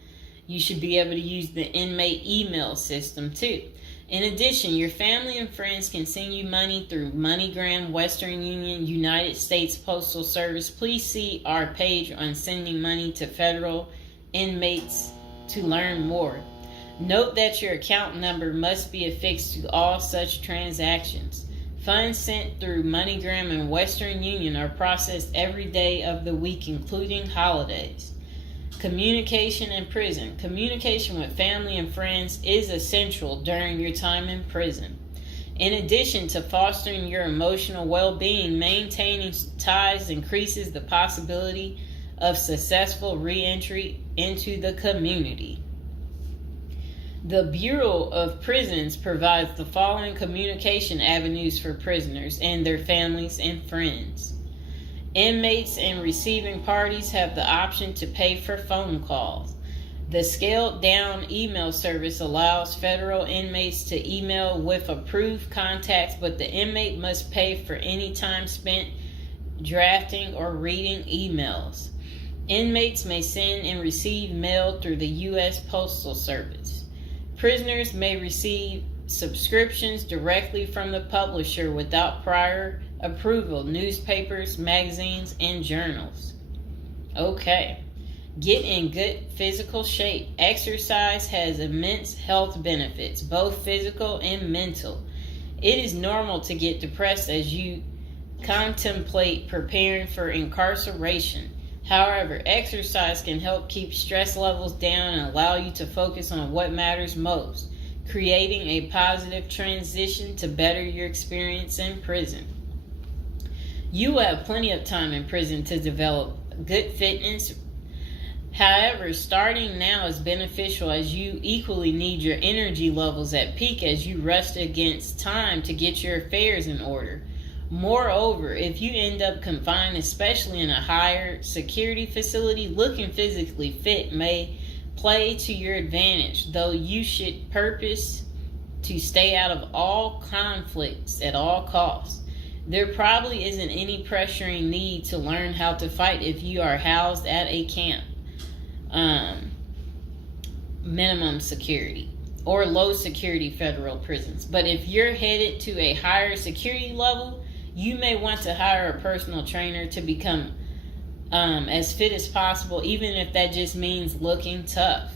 you should be able to use the inmate email system too. In addition, your family and friends can send you money through MoneyGram, Western Union, United States Postal Service. Please see our page on sending money to federal inmates to learn more. Note that your account number must be affixed to all such transactions. Funds sent through MoneyGram and Western Union are processed every day of the week, including holidays. Communication in prison. Communication with family and friends is essential during your time in prison. In addition to fostering your emotional well-being, maintaining ties increases the possibility of successful re-entry into the community. The Bureau of Prisons provides the following communication avenues for prisoners and their families and friends. Inmates and receiving parties have the option to pay for phone calls. The scaled-down email service allows federal inmates to email with approved contacts, but the inmate must pay for any time spent drafting or reading emails. Inmates may send and receive mail through the U.S. Postal Service. Prisoners may receive subscriptions directly from the publisher without prior approval, newspapers, magazines, and journals. Okay. Get in good physical shape. Exercise has immense health benefits, both physical and mental. It is normal to get depressed as you contemplate preparing for incarceration. However, exercise can help keep stress levels down and allow you to focus on what matters most, creating a positive transition to better your experience in prison. You will have plenty of time in prison to develop good fitness. However, starting now is beneficial as you equally need your energy levels at peak as you rush against time to get your affairs in order. Moreover, if you end up confined, especially in a higher security facility, looking physically fit may play to your advantage, though you should purpose to stay out of all conflicts at all costs. There probably isn't any pressuring need to learn how to fight if you are housed at a camp. Minimum security. or low security federal prisons. But if you're headed to a higher security level, you may want to hire a personal trainer to become as fit as possible, even if that just means looking tough.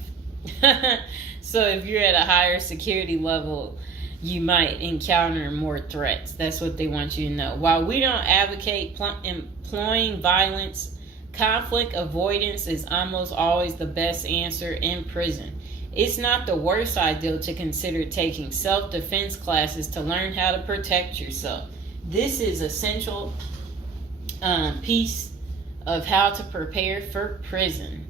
So if you're at a higher security level, you might encounter more threats. That's what they want you to know. While we don't advocate employing violence, conflict avoidance is almost always the best answer in prison. It's not the worst idea to consider taking self-defense classes to learn how to protect yourself. This is essential piece of how to prepare for prison.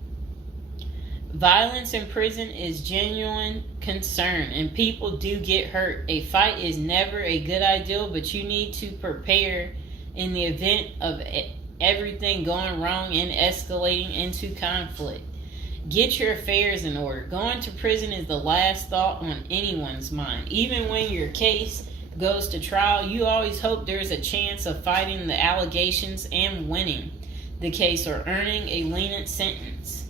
Violence in prison is genuine concern, and people do get hurt. A fight is never a good idea, but you need to prepare in the event of everything going wrong and escalating into conflict. Get your affairs in order. Going to prison is the last thought on anyone's mind. Even when your case goes to trial, you always hope there's a chance of fighting the allegations and winning the case or earning a lenient sentence.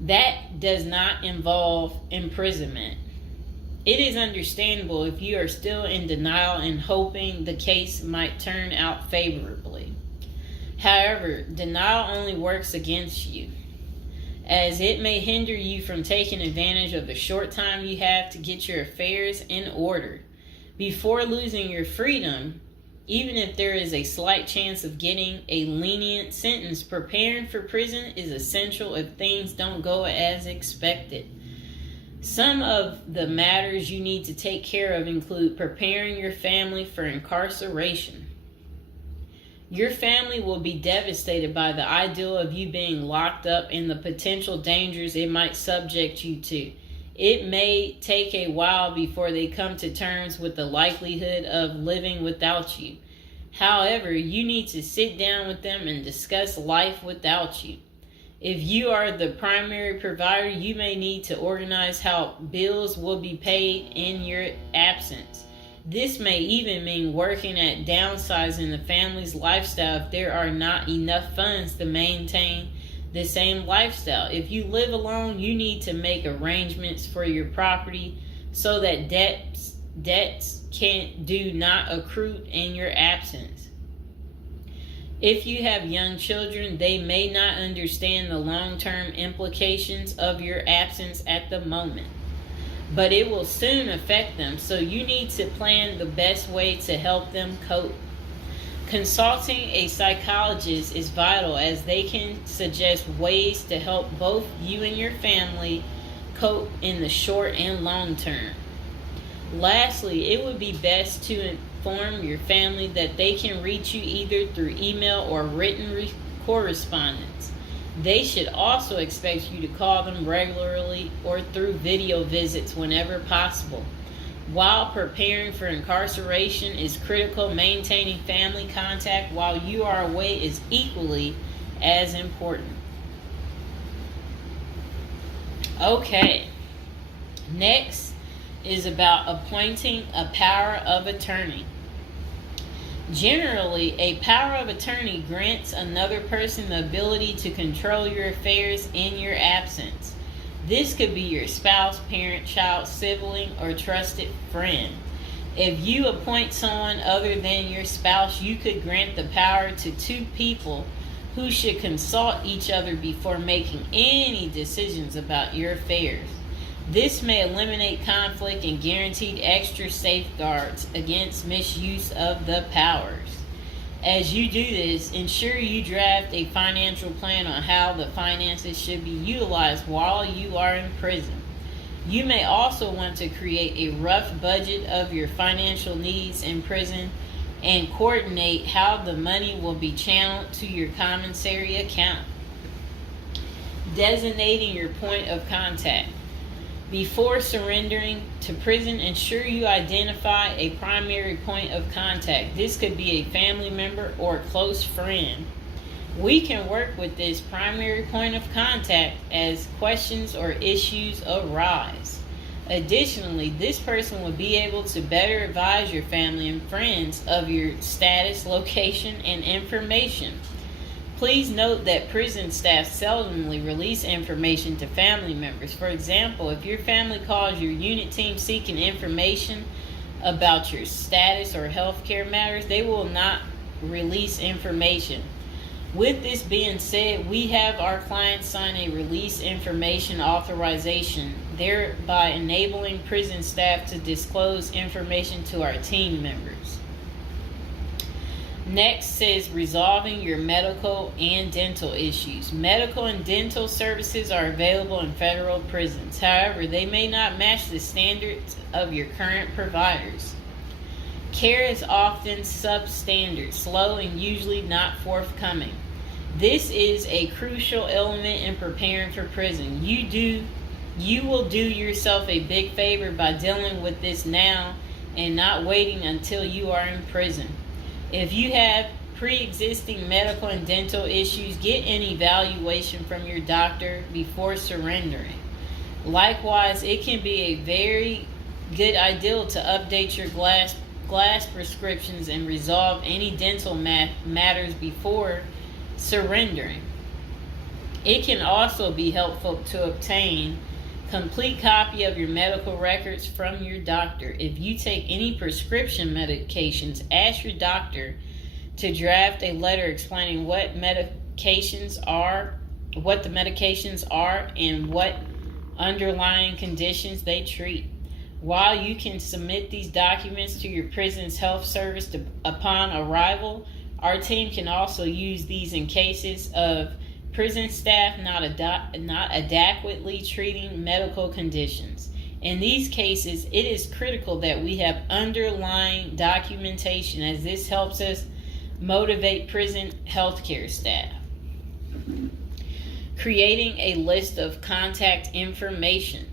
That does not involve imprisonment. It is understandable if you are still in denial and hoping the case might turn out favorably. However, denial only works against you, as it may hinder you from taking advantage of the short time you have to get your affairs in order. Before losing your freedom, even if there is a slight chance of getting a lenient sentence, preparing for prison is essential if things don't go as expected. Some of the matters you need to take care of include preparing your family for incarceration. Your family will be devastated by the idea of you being locked up and the potential dangers it might subject you to. It may take a while before they come to terms with the likelihood of living without you. However, you need to sit down with them and discuss life without you. If you are the primary provider, you may need to organize how bills will be paid in your absence. This may even mean working at downsizing the family's lifestyle if there are not enough funds to maintain the same lifestyle. If you live alone, you need to make arrangements for your property so that debts do not accrue in your absence. If you have young children, they may not understand the long-term implications of your absence at the moment, but it will soon affect them, so you need to plan the best way to help them cope. Consulting a psychologist is vital, as they can suggest ways to help both you and your family cope in the short and long term. Lastly, it would be best to inform your family that they can reach you either through email or written correspondence. They should also expect you to call them regularly or through video visits whenever possible. While preparing for incarceration is critical, maintaining family contact while you are away is equally as important. Okay, next is about appointing a power of attorney. Generally, a power of attorney grants another person the ability to control your affairs in your absence. This could be your spouse, parent, child, sibling, or trusted friend. If you appoint someone other than your spouse, you could grant the power to two people who should consult each other before making any decisions about your affairs. This may eliminate conflict and guarantee extra safeguards against misuse of the powers. As you do this, ensure you draft a financial plan on how the finances should be utilized while you are in prison. You may also want to create a rough budget of your financial needs in prison and coordinate how the money will be channeled to your commissary account. Designating your point of contact. Before surrendering to prison, ensure you identify a primary point of contact. This could be a family member or a close friend. We can work with this primary point of contact as questions or issues arise. Additionally, this person will be able to better advise your family and friends of your status, location, and information. Please note that prison staff seldomly release information to family members. For example, if your family calls your unit team seeking information about your status or healthcare matters, they will not release information. With this being said, we have our clients sign a release information authorization, thereby enabling prison staff to disclose information to our team members. Next says resolving your medical and dental issues. Medical and dental services are available in federal prisons. However, they may not match the standards of your current providers. Care is often substandard, slow, and usually not forthcoming. This is a crucial element in preparing for prison. You will do yourself a big favor by dealing with this now and not waiting until you are in prison. If you have pre-existing medical and dental issues, get an evaluation from your doctor before surrendering. Likewise, it can be a very good idea to update your glass prescriptions and resolve any dental matters before surrendering. It can also be helpful to obtain complete copy of your medical records from your doctor. If you take any prescription medications, ask your doctor to draft a letter explaining what the medications are, and what underlying conditions they treat. While you can submit these documents to your prison's health service upon arrival, our team can also use these in cases of prison staff not adequately treating medical conditions. In these cases, it is critical that we have underlying documentation, as this helps us motivate prison healthcare staff. Creating a list of contact information.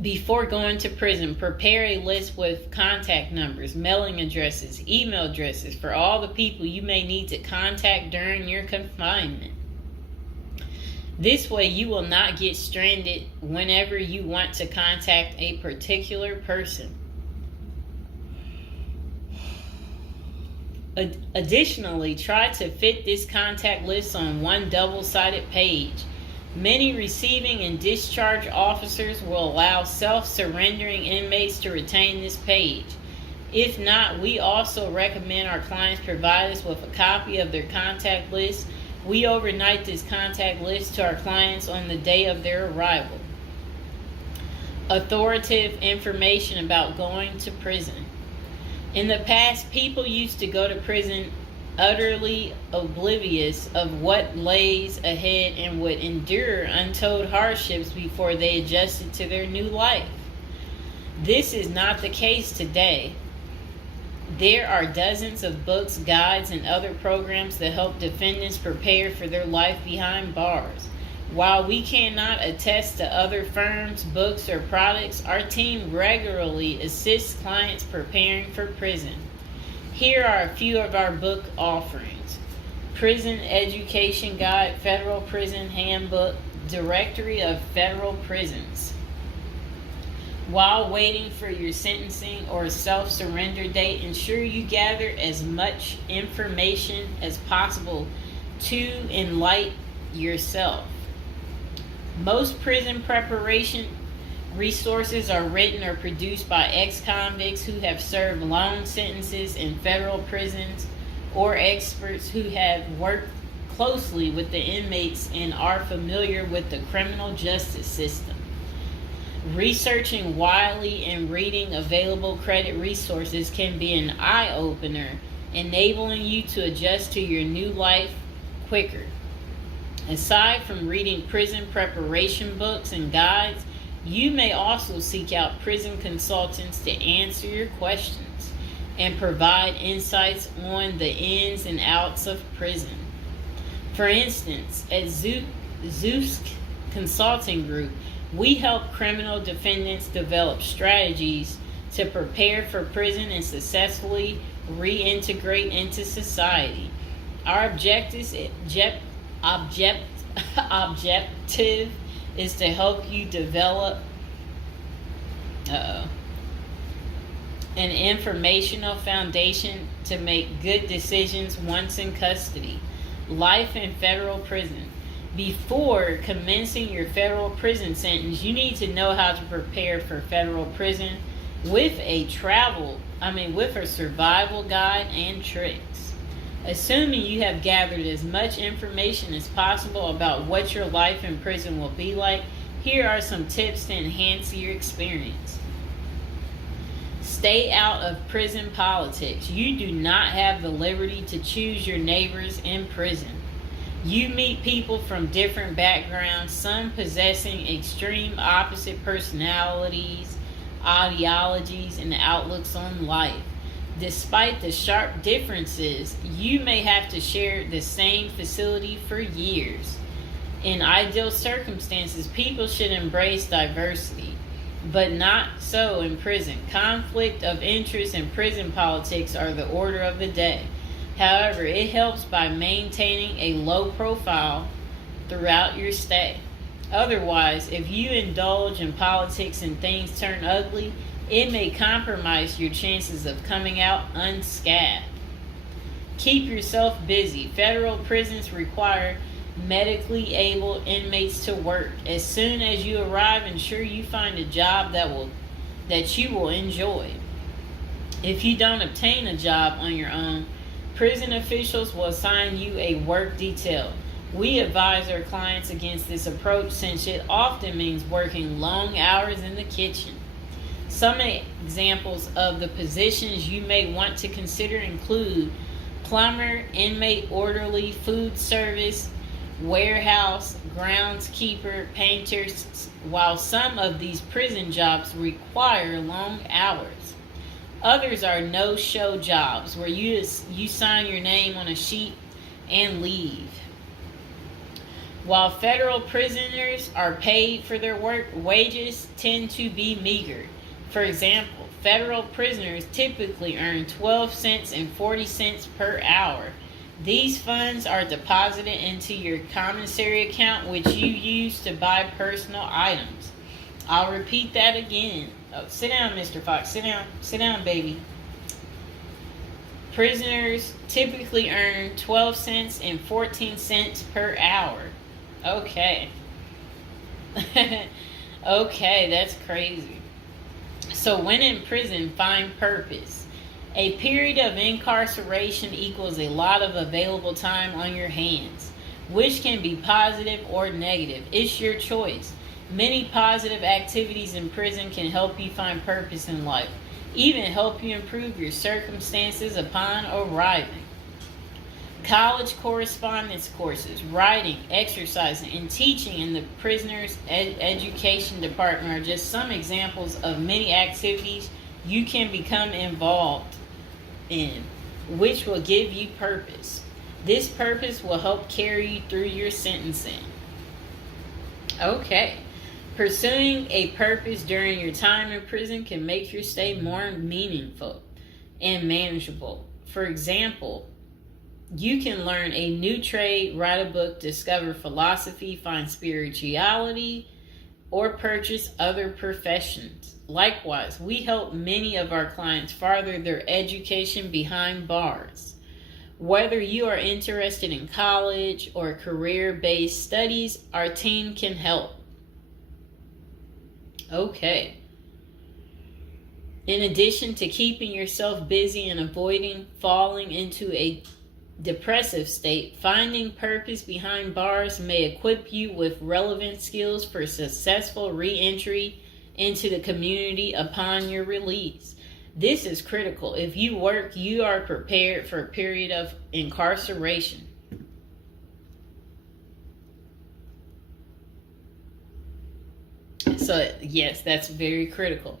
Before going to prison, prepare a list with contact numbers, mailing addresses, email addresses for all the people you may need to contact during your confinement. This way, you will not get stranded whenever you want to contact a particular person. Additionally, try to fit this contact list on one double-sided page. Many receiving and discharge officers will allow self-surrendering inmates to retain this page. If not, we also recommend our clients provide us with a copy of their contact list. We overnight this contact list to our clients on the day of their arrival. Authoritative information about going to prison. In the past, people used to go to prison utterly oblivious of what lays ahead and would endure untold hardships before they adjusted to their new life. This is not the case today. There are dozens of books, guides, and other programs that help defendants prepare for their life behind bars. While we cannot attest to other firms, books, or products, our team regularly assists clients preparing for prison. Here are a few of our book offerings: Prison Education Guide, Federal Prison Handbook, Directory of Federal Prisons. While waiting for your sentencing or self-surrender date, ensure you gather as much information as possible to enlighten yourself. Most prison preparation resources are written or produced by ex-convicts who have served long sentences in federal prisons, or experts who have worked closely with the inmates and are familiar with the criminal justice system. Researching widely and reading available credit resources can be an eye-opener, enabling you to adjust to your new life quicker. Aside from reading prison preparation books and guides, you may also seek out prison consultants to answer your questions and provide insights on the ins and outs of prison. For instance, at Zeus Consulting Group, we help criminal defendants develop strategies to prepare for prison and successfully reintegrate into society. Our objective is to help you develop an informational foundation to make good decisions once in custody. Life in federal prison. Before commencing your federal prison sentence, you need to know how to prepare for federal prison with a survival guide and tricks. Assuming you have gathered as much information as possible about what your life in prison will be like, here are some tips to enhance your experience. Stay out of prison politics. You do not have the liberty to choose your neighbors in prison. You meet people from different backgrounds, some possessing extreme opposite personalities, ideologies, and outlooks on life. Despite the sharp differences, you may have to share the same facility for years. In ideal circumstances, people should embrace diversity, but not so in prison. Conflict of interest and prison politics are the order of the day. However, it helps by maintaining a low profile throughout your stay. Otherwise, if you indulge in politics and things turn ugly, it may compromise your chances of coming out unscathed. Keep yourself busy. Federal prisons require medically able inmates to work. As soon as you arrive, ensure you find a job that you will enjoy. If you don't obtain a job on your own, prison officials will assign you a work detail. We advise our clients against this approach since it often means working long hours in the kitchen. Some examples of the positions you may want to consider include plumber, inmate orderly, food service, warehouse, groundskeeper, painters. While some of these prison jobs require long hours, others are no-show jobs where you sign your name on a sheet and leave. While federal prisoners are paid for their work, wages tend to be meager. For example, federal prisoners typically earn 12 cents and 40 cents per hour. These funds are deposited into your commissary account, which you use to buy personal items. I'll repeat that again. Oh, sit down, Mr. Fox. Sit down. Sit down, baby. Prisoners typically earn 12 cents and 14 cents per hour. Okay. Okay, that's crazy. So when in prison, find purpose. A period of incarceration equals a lot of available time on your hands, which can be positive or negative. It's your choice. Many positive activities in prison can help you find purpose in life, even help you improve your circumstances upon arriving. College correspondence courses, writing, exercising, and teaching in the prisoner's education department are just some examples of many activities you can become involved in, which will give you purpose. This purpose will help carry you through your sentencing. Okay. Pursuing a purpose during your time in prison can make your stay more meaningful and manageable. For example, you can learn a new trade, write a book, discover philosophy, find spirituality, or purchase other professions. Likewise, we help many of our clients further their education behind bars. Whether you are interested in college or career-based studies, our team can help. Okay. In addition to keeping yourself busy and avoiding falling into a depressive state, finding purpose behind bars may equip you with relevant skills for successful re-entry into the community upon your release. This is critical. If you work, you are prepared for a period of incarceration. So, yes, that's very critical.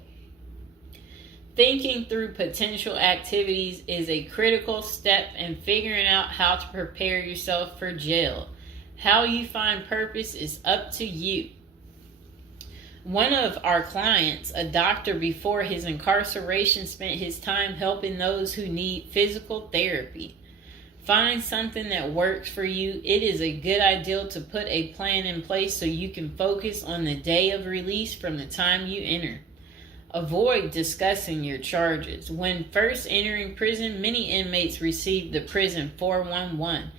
Thinking through potential activities is a critical step in figuring out how to prepare yourself for jail. How you find purpose is up to you. One of our clients, a doctor before his incarceration, spent his time helping those who need physical therapy. Find something that works for you. It is a good idea to put a plan in place so you can focus on the day of release from the time you enter. Avoid discussing your charges. When first entering prison, many inmates receive the prison 411,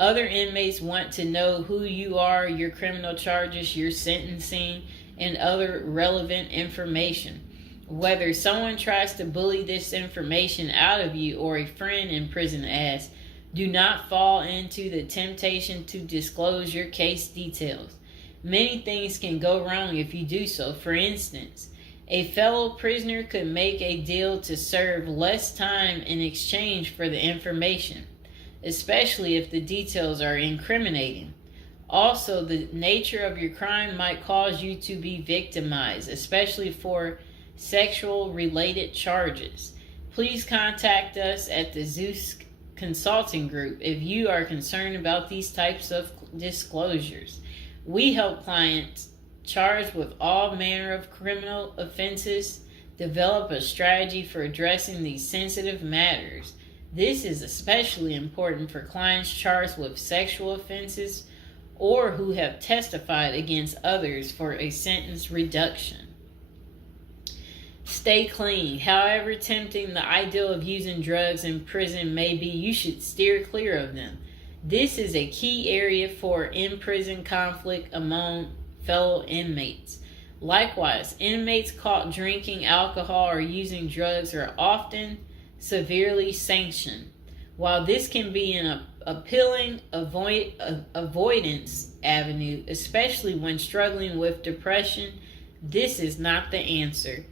Other inmates want to know who you are, your criminal charges, your sentencing, and other relevant information. Whether someone tries to bully this information out of you or a friend in prison asks, do not fall into the temptation to disclose your case details. Many things can go wrong if you do so. For instance, a fellow prisoner could make a deal to serve less time in exchange for the information, especially if the details are incriminating. Also, the nature of your crime might cause you to be victimized, especially for sexual-related charges. Please contact us at the Zeus Consulting Group if you are concerned about these types of disclosures. We help clients charged with all manner of criminal offenses develop a strategy for addressing these sensitive matters. This is especially important for clients charged with sexual offenses or who have testified against others for a sentence reduction. Stay clean. However tempting the ideal of using drugs in prison may be, you should steer clear of them. This is a key area for in-prison conflict among fellow inmates. Likewise, inmates caught drinking alcohol or using drugs are often severely sanctioned. While this can be an appealing avoidance avenue, especially when struggling with depression, this is not the answer.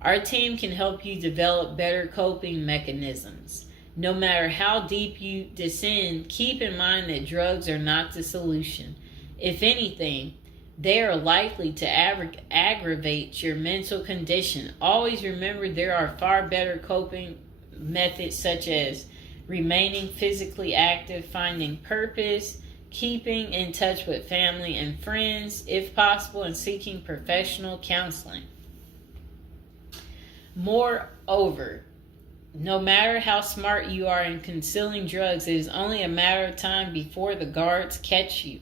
Our team can help you develop better coping mechanisms. No matter how deep you descend, keep in mind that drugs are not the solution. If anything, they are likely to aggravate your mental condition. Always remember there are far better coping methods such as remaining physically active, finding purpose, keeping in touch with family and friends, if possible, and seeking professional counseling. Moreover, no matter how smart you are in concealing drugs, it is only a matter of time before the guards catch you.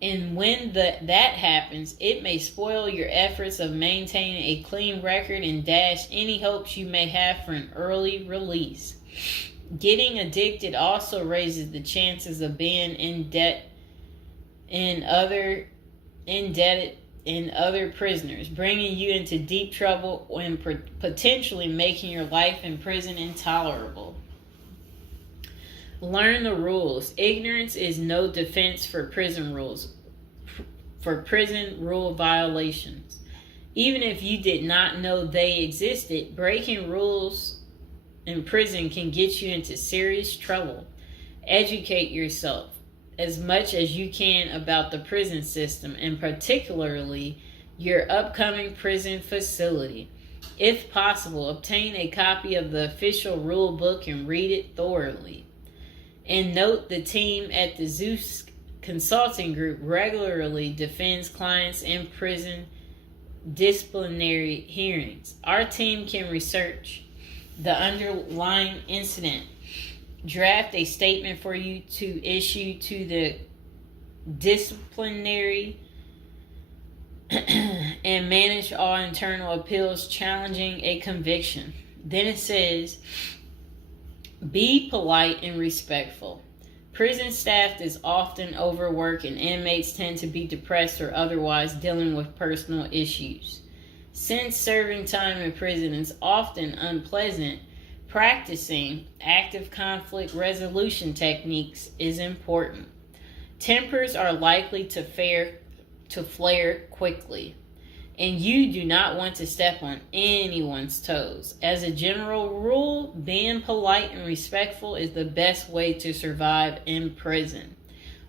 And when that happens, it may spoil your efforts of maintaining a clean record and dash any hopes you may have for an early release. Getting addicted also raises the chances of being indebted in other prisoners, bringing you into deep trouble and potentially making your life in prison intolerable. Learn the rules. Ignorance is no defense for prison rules, for prison rule violations. Even if you did not know they existed, breaking rules in prison can get you into serious trouble. Educate yourself as much as you can about the prison system, and particularly your upcoming prison facility. If possible, obtain a copy of the official rule book and read it thoroughly. And note, the team at the Zeus Consulting Group regularly defends clients in prison disciplinary hearings. Our team can research the underlying incident, draft a statement for you to issue to the disciplinary, and manage all internal appeals challenging a conviction. Then it says, be polite and respectful. Prison staff is often overworked and inmates tend to be depressed or otherwise dealing with personal issues. Since serving time in prison is often unpleasant, practicing active conflict resolution techniques is important. Tempers are likely to flare quickly, and you do not want to step on anyone's toes. As a general rule, being polite and respectful is the best way to survive in prison,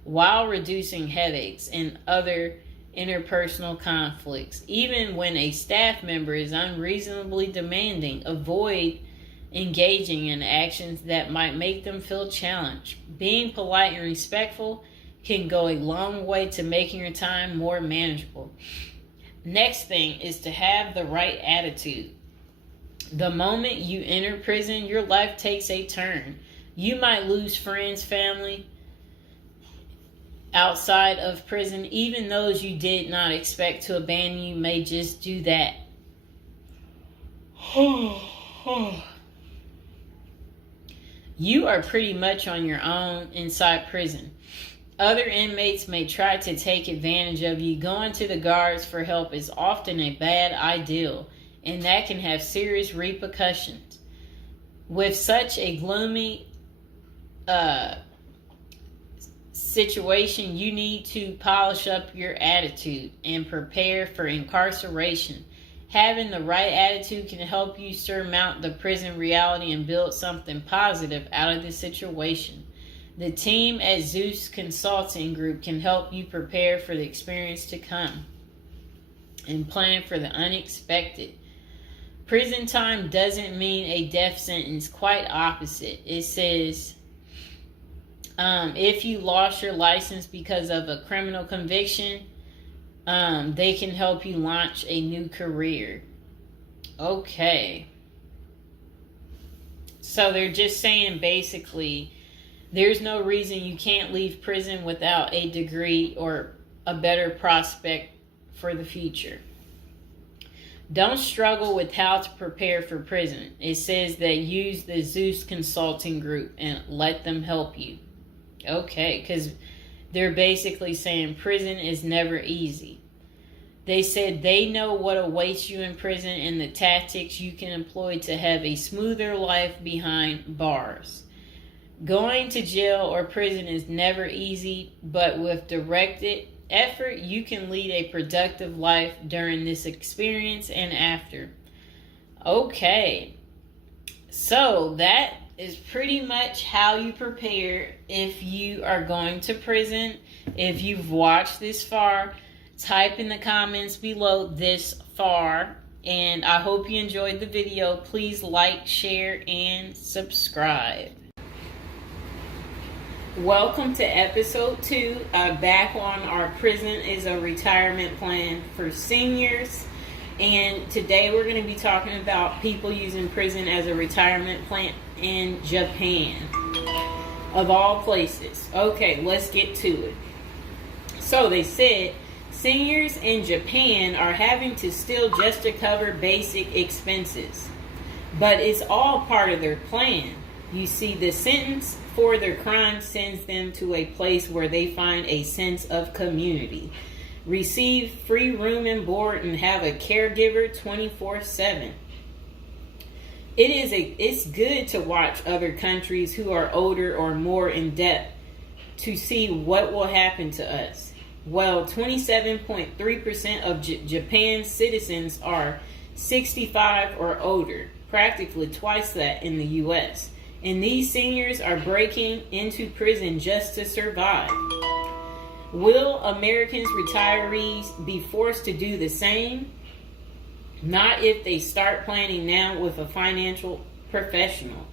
while reducing headaches and other interpersonal conflicts. Even when a staff member is unreasonably demanding, avoid engaging in actions that might make them feel challenged. Being polite and respectful can go a long way to making your time more manageable. Next thing is to have the right attitude. The moment you enter prison, your life takes a turn. You might lose friends, family outside of prison. Even those you did not expect to abandon you may just do that. You are pretty much on your own inside prison. Other inmates may try to take advantage of you. Going to the guards for help is often a bad idea, and that can have serious repercussions. With such a gloomy situation, you need to polish up your attitude and prepare for incarceration. Having the right attitude can help you surmount the prison reality and build something positive out of the situation. The team at Zeus Consulting Group can help you prepare for the experience to come and plan for the unexpected. Prison time doesn't mean a death sentence, quite opposite. It says if you lost your license because of a criminal conviction, they can help you launch a new career. Okay. So they're just saying basically there's no reason you can't leave prison without a degree or a better prospect for the future. Don't struggle with how to prepare for prison. It says that use the Zeus Consulting Group and let them help you. Okay, because they're basically saying prison is never easy. They said they know what awaits you in prison and the tactics you can employ to have a smoother life behind bars. Going to jail or prison is never easy, but with directed effort, you can lead a productive life during this experience and after. Okay, so that is pretty much how you prepare if you are going to prison. If you've watched this far, type in the comments below this far, and I hope you enjoyed the video. Please like, share, and subscribe. Welcome to episode 2, back on our Prison is a Retirement Plan for Seniors. And today we're going to be talking about people using prison as a retirement plan in Japan, of all places. Okay, let's get to it. So they said seniors in Japan are having to steal just to cover basic expenses, but it's all part of their plan. You see, the sentence for their crime sends them to a place where they find a sense of community, receive free room and board, and have a caregiver 24/7. It's good to watch other countries who are older or more in depth to see what will happen to us. Well, 27.3% of Japan's citizens are 65 or older, practically twice that in the U.S., and these seniors are breaking into prison just to survive. Will Americans retirees be forced to do the same? Not if they start planning now with a financial professional.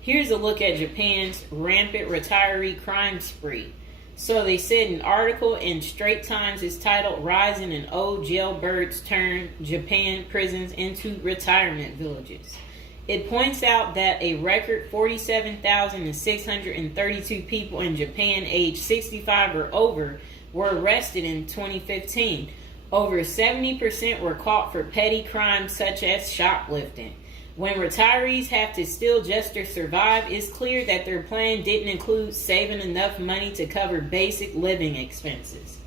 Here's a look at Japan's rampant retiree crime spree. So they said an article in Straits Times is titled "Rising in Old Jailbirds Turn Japan Prisons into Retirement Villages." It points out that a record 47,632 people in Japan aged 65 or over were arrested in 2015. Over 70% were caught for petty crimes such as shoplifting. When retirees have to steal just to survive, it's clear that their plan didn't include saving enough money to cover basic living expenses.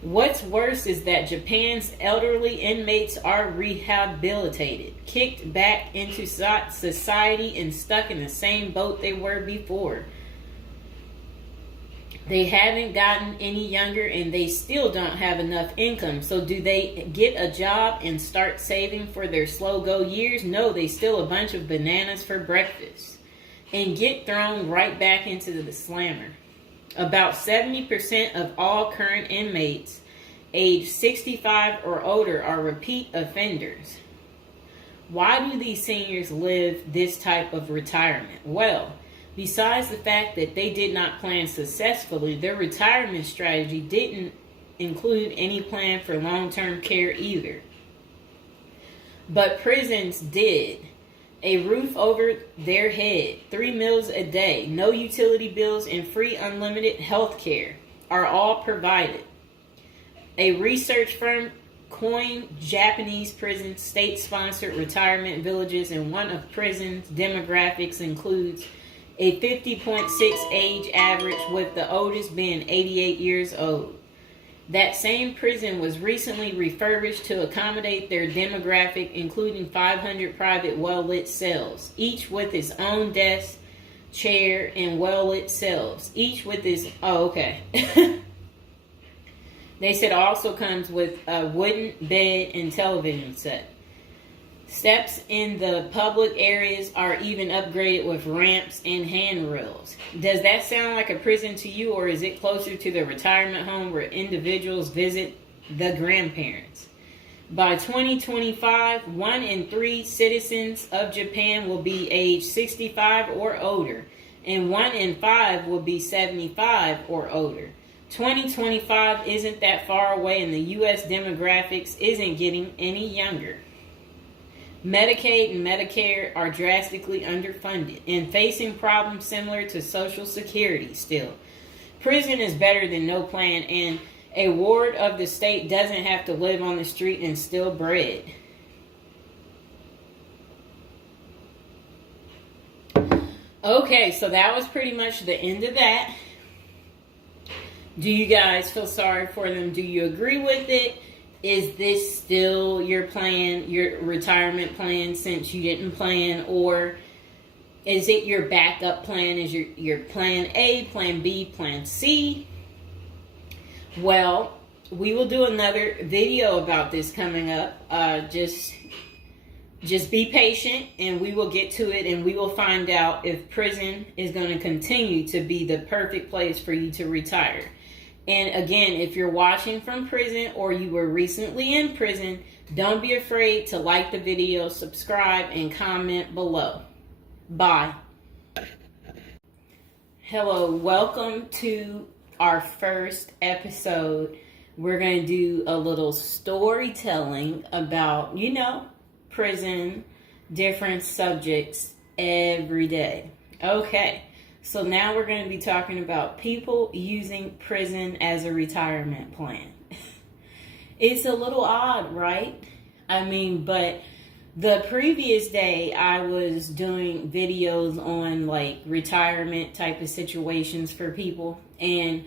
What's worse is that Japan's elderly inmates are rehabilitated, kicked back into society, and stuck in the same boat they were before. They haven't gotten any younger, and they still don't have enough income. So do they get a job and start saving for their slow-go years? No, they steal a bunch of bananas for breakfast and get thrown right back into the slammer. About 70% of all current inmates age 65 or older are repeat offenders. Why do these seniors live this type of retirement? Well, besides the fact that they did not plan successfully, their retirement strategy didn't include any plan for long-term care either. But prisons did. A roof over their head, 3 meals a day, no utility bills, and free unlimited health care are all provided. A research firm coined Japanese prisons state-sponsored retirement villages, and one of prisons' demographics includes a 50.6 age average, with the oldest being 88 years old. That same prison was recently refurbished to accommodate their demographic, including 500 private well-lit cells, each with its own desk, chair, and well-lit cells, each with its... Oh, okay. They said also comes with a wooden bed and television set. Steps in the public areas are even upgraded with ramps and handrails. Does that sound like a prison to you, or is it closer to the retirement home where individuals visit the grandparents? By 2025, 1 in 3 citizens of Japan will be age 65 or older, and 1 in 5 will be 75 or older. 2025 isn't that far away, and the U.S. demographics isn't getting any younger. Medicaid and Medicare are drastically underfunded and facing problems similar to Social Security still. Prison is better than no plan, and a ward of the state doesn't have to live on the street and steal bread. Okay, so that was pretty much the end of that. Do you guys feel sorry for them? Do you agree with it? Is this still your plan, your retirement plan, since you didn't plan? Or is it your backup plan? Is your plan A, plan B, plan C? Well, we will do another video about this coming up. Just be patient, and we will get to it, and we will find out if prison is going to continue to be the perfect place for you to retire. And again, if you're watching from prison or you were recently in prison, don't be afraid to like the video, subscribe, and comment below. Bye. Hello, welcome to our first episode. We're going to do a little storytelling about, prison, different subjects every day. Okay. So now we're going to be talking about people using prison as a retirement plan. It's a little odd, right? I mean, but the previous day I was doing videos on like retirement type of situations for people, and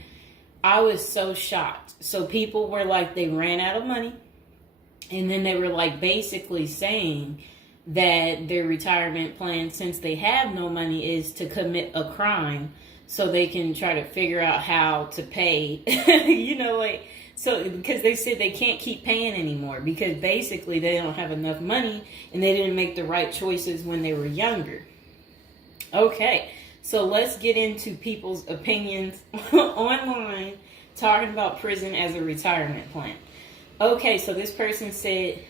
I was so shocked. So people were like, they ran out of money, and then they were like basically saying that their retirement plan, since they have no money, is to commit a crime so they can try to figure out how to pay. So because they said they can't keep paying anymore because basically they don't have enough money and they didn't make the right choices when they were younger. Okay, so let's get into people's opinions online talking about prison as a retirement plan. Okay, so this person said,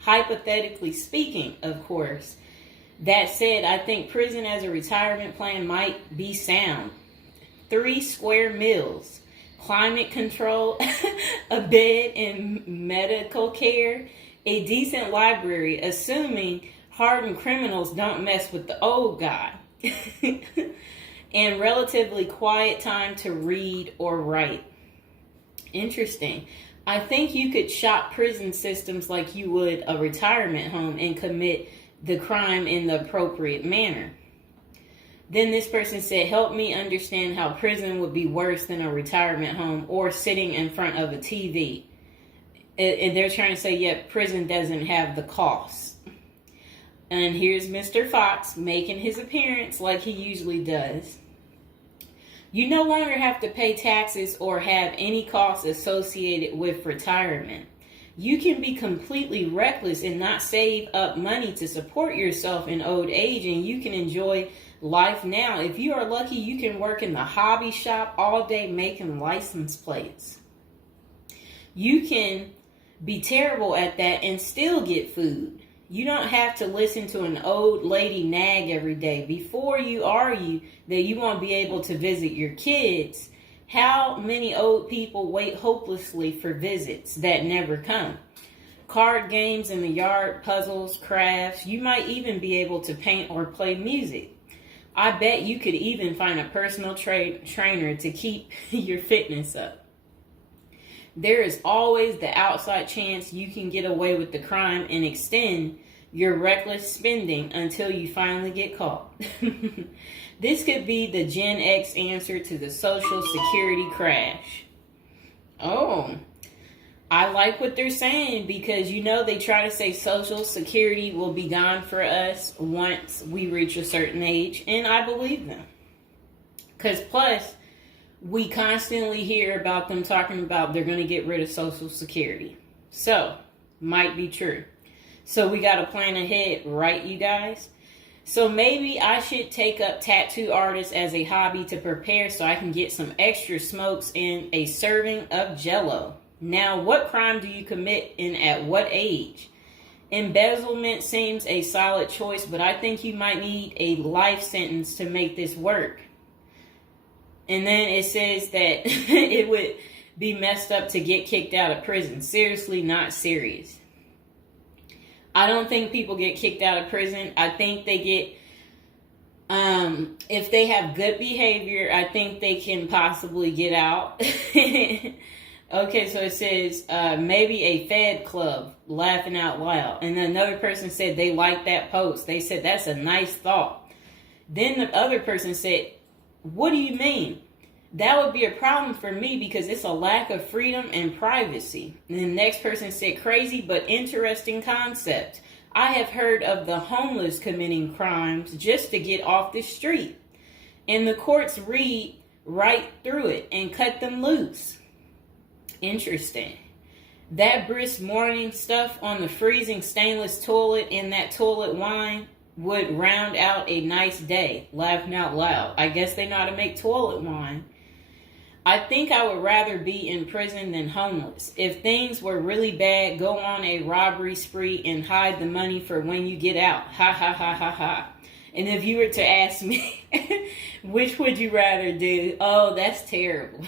hypothetically speaking, of course. That said, I think prison as a retirement plan might be sound. 3 square meals, climate control, a bed and medical care, a decent library, assuming hardened criminals don't mess with the old guy, and relatively quiet time to read or write. Interesting. I think you could shop prison systems like you would a retirement home and commit the crime in the appropriate manner. Then this person said, help me understand how prison would be worse than a retirement home or sitting in front of a TV. And they're trying to say, yeah, prison doesn't have the costs. And here's Mr. Fox making his appearance like he usually does. You no longer have to pay taxes or have any costs associated with retirement. You can be completely reckless and not save up money to support yourself in old age, and you can enjoy life now. If you are lucky, you can work in the hobby shop all day making license plates. You can be terrible at that and still get food. You don't have to listen to an old lady nag every day before you argue that you won't be able to visit your kids. How many old people wait hopelessly for visits that never come? Card games in the yard, puzzles, crafts. You might even be able to paint or play music. I bet you could even find a personal trainer to keep your fitness up. There is always the outside chance you can get away with the crime and extend your reckless spending until you finally get caught. This could be the Gen X answer to the Social Security crash. Oh, I like what they're saying because, they try to say Social Security will be gone for us once we reach a certain age. And I believe them. Because plus, we constantly hear about them talking about they're going to get rid of Social Security. So, might be true. So we got to plan ahead, right, you guys? So maybe I should take up tattoo artists as a hobby to prepare so I can get some extra smokes and a serving of Jell-O. Now, what crime do you commit and at what age? Embezzlement seems a solid choice, but I think you might need a life sentence to make this work. And then it says that it would be messed up to get kicked out of prison. Seriously, not serious. I don't think people get kicked out of prison. I think they get, if they have good behavior, I think they can possibly get out. Okay, so it says, maybe a Fed club, laughing out loud. And then another person said they liked that post. They said, that's a nice thought. Then the other person said, what do you mean? That would be a problem for me because it's a lack of freedom and privacy. And the next person said, crazy but interesting concept. I have heard of the homeless committing crimes just to get off the street. And the courts read right through it and cut them loose. Interesting. That brisk morning stuff on the freezing stainless toilet and that toilet wine would round out a nice day. Laughing out loud. I guess they know how to make toilet wine. I think I would rather be in prison than homeless. If things were really bad, go on a robbery spree and hide the money for when you get out. Ha ha ha ha ha. And if you were to ask me, which would you rather do? Oh, that's terrible.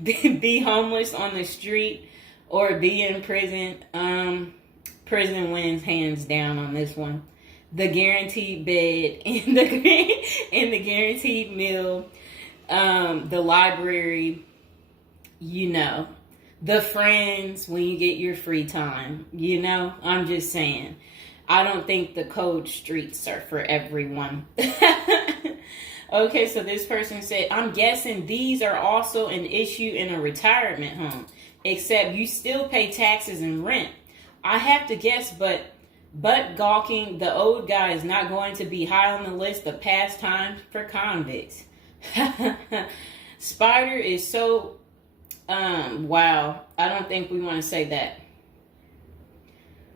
Be homeless on the street or be in prison. Prison wins hands down on this one. The guaranteed bed and the guaranteed meal. The library, the friends when you get your free time, I'm just saying. I don't think the cold streets are for everyone. Okay, so this person said, I'm guessing these are also an issue in a retirement home, except you still pay taxes and rent. I have to guess, but gawking, the old guy is not going to be high on the list of pastimes for convicts. Spider is so wow. I don't think we want to say that.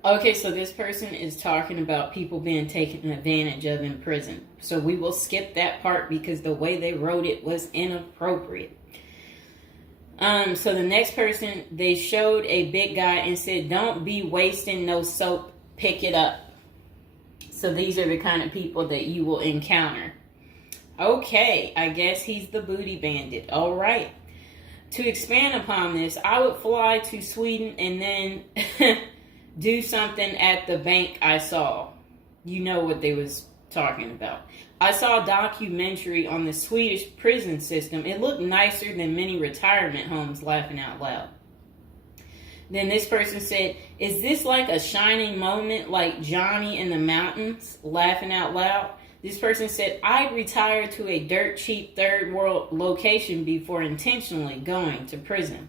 Okay, so this person is talking about people being taken advantage of in prison. So we will skip that part because the way they wrote it was inappropriate. So the next person, they showed a big guy and said, don't be wasting no soap, pick it up. So these are the kind of people that you will encounter. Okay, I guess he's the booty bandit. All right. To expand upon this, I would fly to Sweden and then do something at the bank I saw. You know what they was talking about. I saw a documentary on the Swedish prison system. It looked nicer than many retirement homes, laughing out loud. Then this person said, is this like a shining moment like Johnny in the Mountains, laughing out loud? This person said, I'd retire to a dirt cheap third world location before intentionally going to prison.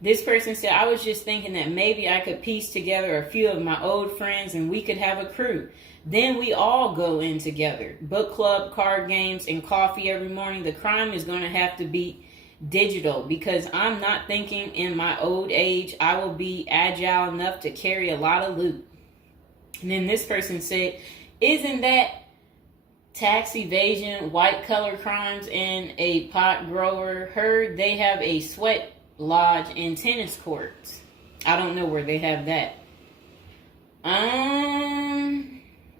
This person said, I was just thinking that maybe I could piece together a few of my old friends and we could have a crew. Then we all go in together. Book club, card games, and coffee every morning. The crime is going to have to be digital because I'm not thinking in my old age I will be agile enough to carry a lot of loot. And then this person said, isn't that tax evasion, white collar crimes, and a pot grower? Heard they have a sweat lodge and tennis courts. I don't know where they have that.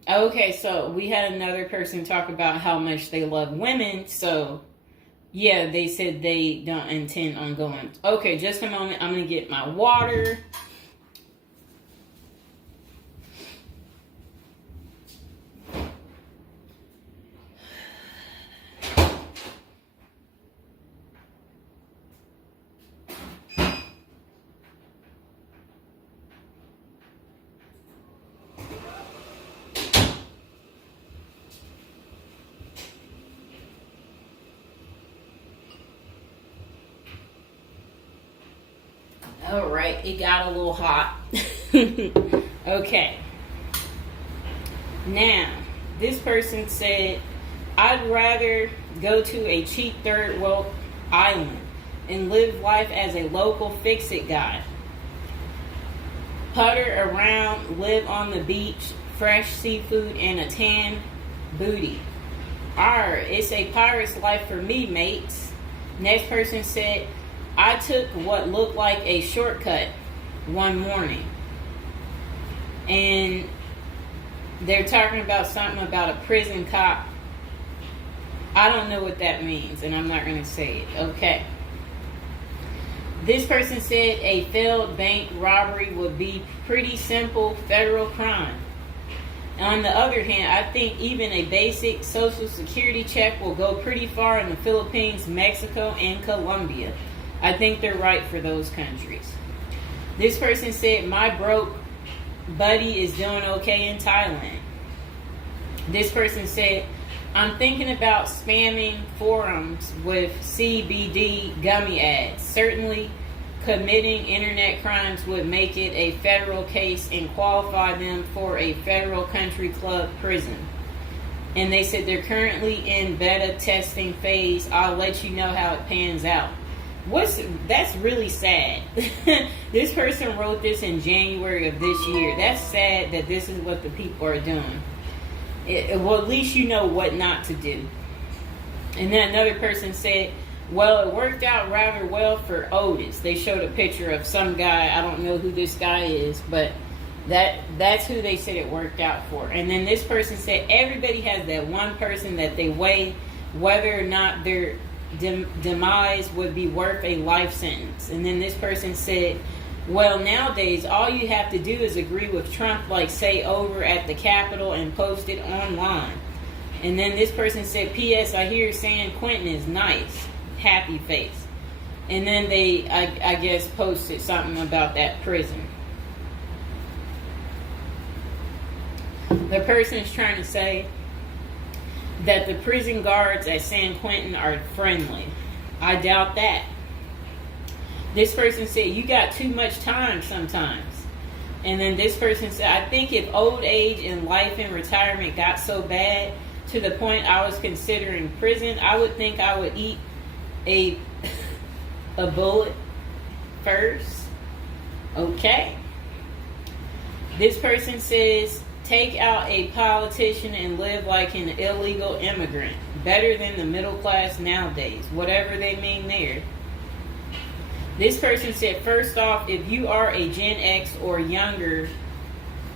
Okay, so we had another person talk about how much they love women. So yeah, they said they don't intend on going. Okay, just a moment. I'm gonna get my water. All right, it got a little hot. Okay. Now, this person said, I'd rather go to a cheap third world island and live life as a local fix-it guy. Putter around, live on the beach, fresh seafood, and a tan booty. It's a pirate's life for me, mates. Next person said, I took what looked like a shortcut one morning. And they're talking about something about a prison cop. I don't know what that means, and I'm not going to say it. Okay. This person said a failed bank robbery would be pretty simple federal crime. On the other hand, I think even a basic social security check will go pretty far in the Philippines, Mexico, and Colombia. I think they're right for those countries. This person said, my broke buddy is doing okay in Thailand. This person said, I'm thinking about spamming forums with CBD gummy ads. Certainly, committing internet crimes would make it a federal case and qualify them for a federal country club prison. And they said they're currently in beta testing phase. I'll let you know how it pans out. That's really sad. This person wrote this in January of this year. That's sad that this is what the people are doing. Well, at least you know what not to do. And then another person said, well, it worked out rather well for Otis. They showed a picture of some guy. I don't know who this guy is, but that's who they said it worked out for. And then this person said everybody has that one person that they weigh whether or not their demise would be worth a life sentence. And then this person said, well, nowadays all you have to do is agree with Trump, like say over at the Capitol, and post it online. And then this person said, P.S. I hear San Quentin is nice. Happy face. And then they, I guess, posted something about that prison. The person is trying to say that the prison guards at San Quentin are friendly. I doubt that. This person said, you got too much time sometimes. And then this person said, I think if old age and life and retirement got so bad to the point I was considering prison, I would think I would eat a bullet first. Okay. This person says, take out a politician and live like an illegal immigrant. Better than the middle class nowadays. Whatever they mean there. This person said, first off, if you are a Gen X or younger,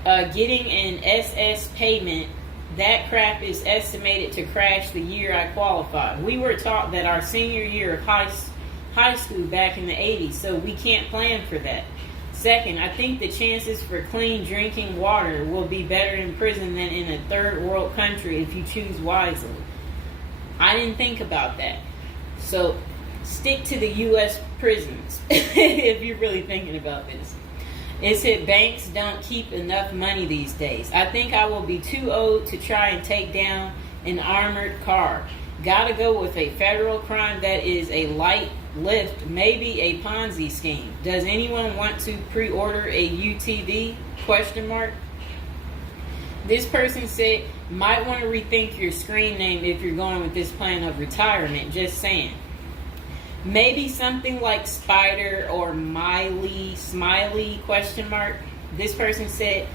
getting an SS payment, that crap is estimated to crash the year I qualify. We were taught that our senior year of high school back in the 80s, so we can't plan for that. Second, I think the chances for clean drinking water will be better in prison than in a third world country if you choose wisely. I didn't think about that. So stick to the U.S. prisons if you're really thinking about this. It said banks don't keep enough money these days. I think I will be too old to try and take down an armored car. Gotta go with a federal crime that is a light lift, maybe a Ponzi scheme. Does anyone want to pre-order a UTV? Question mark. This person said, might want to rethink your screen name if you're going with this plan of retirement. Just saying. Maybe something like Spider or Smiley, question mark. This person said,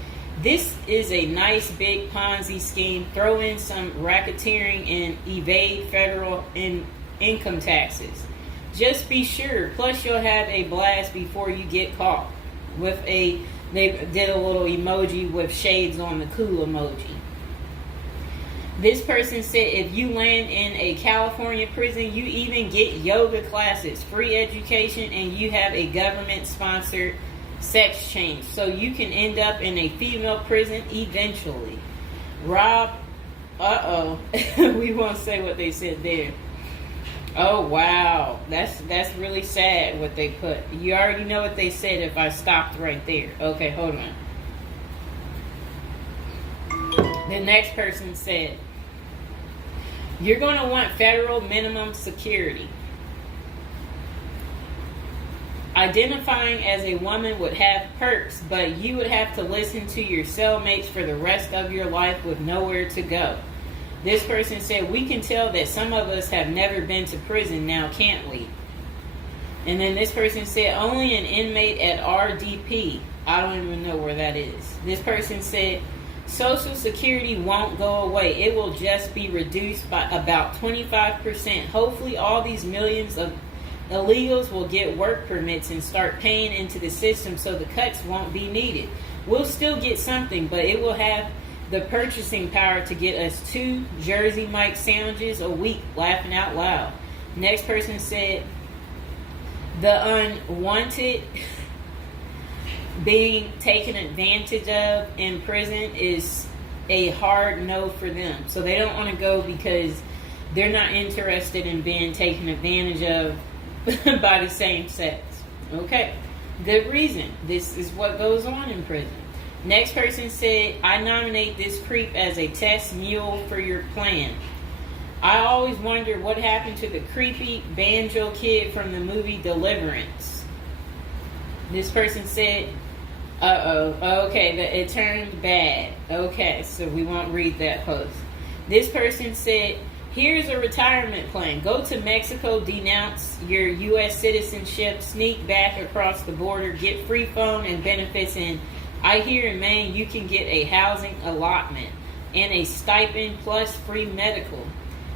this is a nice big Ponzi scheme. Throw in some racketeering and evade federal income taxes. Just be sure. Plus you'll have a blast before you get caught. They did a little emoji with shades on the cool emoji. This person said if you land in a California prison, you even get yoga classes, free education, and you have a government-sponsored sex change. So you can end up in a female prison eventually. Rob, we won't say what they said there. Oh, wow. That's really sad what they put. You already know what they said if I stopped right there. Okay, hold on. The next person said, you're going to want federal minimum security. I Identifying as a woman would have perks, but you would have to listen to your cellmates for the rest of your life with nowhere to go. This person said, we can tell that some of us have never been to prison now, can't we? And then this person said, only an inmate at RDP. I don't even know where that is. This person said, Social Security won't go away. It will just be reduced by about 25%. Hopefully all these millions of illegals will get work permits and start paying into the system so the cuts won't be needed. We'll still get something, but it will have the purchasing power to get us 2 Jersey Mike sandwiches a week, laughing out loud. Next person said, the unwanted being taken advantage of in prison is a hard no for them. So they don't want to go because they're not interested in being taken advantage of by the same sex. Okay, good reason. This is what goes on in prison. Next person said, I nominate this creep as a test mule for your plan. I always wondered what happened to the creepy banjo kid from the movie Deliverance. This person said, okay, it turned bad. Okay, so we won't read that post. This person said, here's a retirement plan. Go to Mexico, denounce your U.S. citizenship, sneak back across the border, get free phone and benefits, and I hear in Maine you can get a housing allotment and a stipend plus free medical.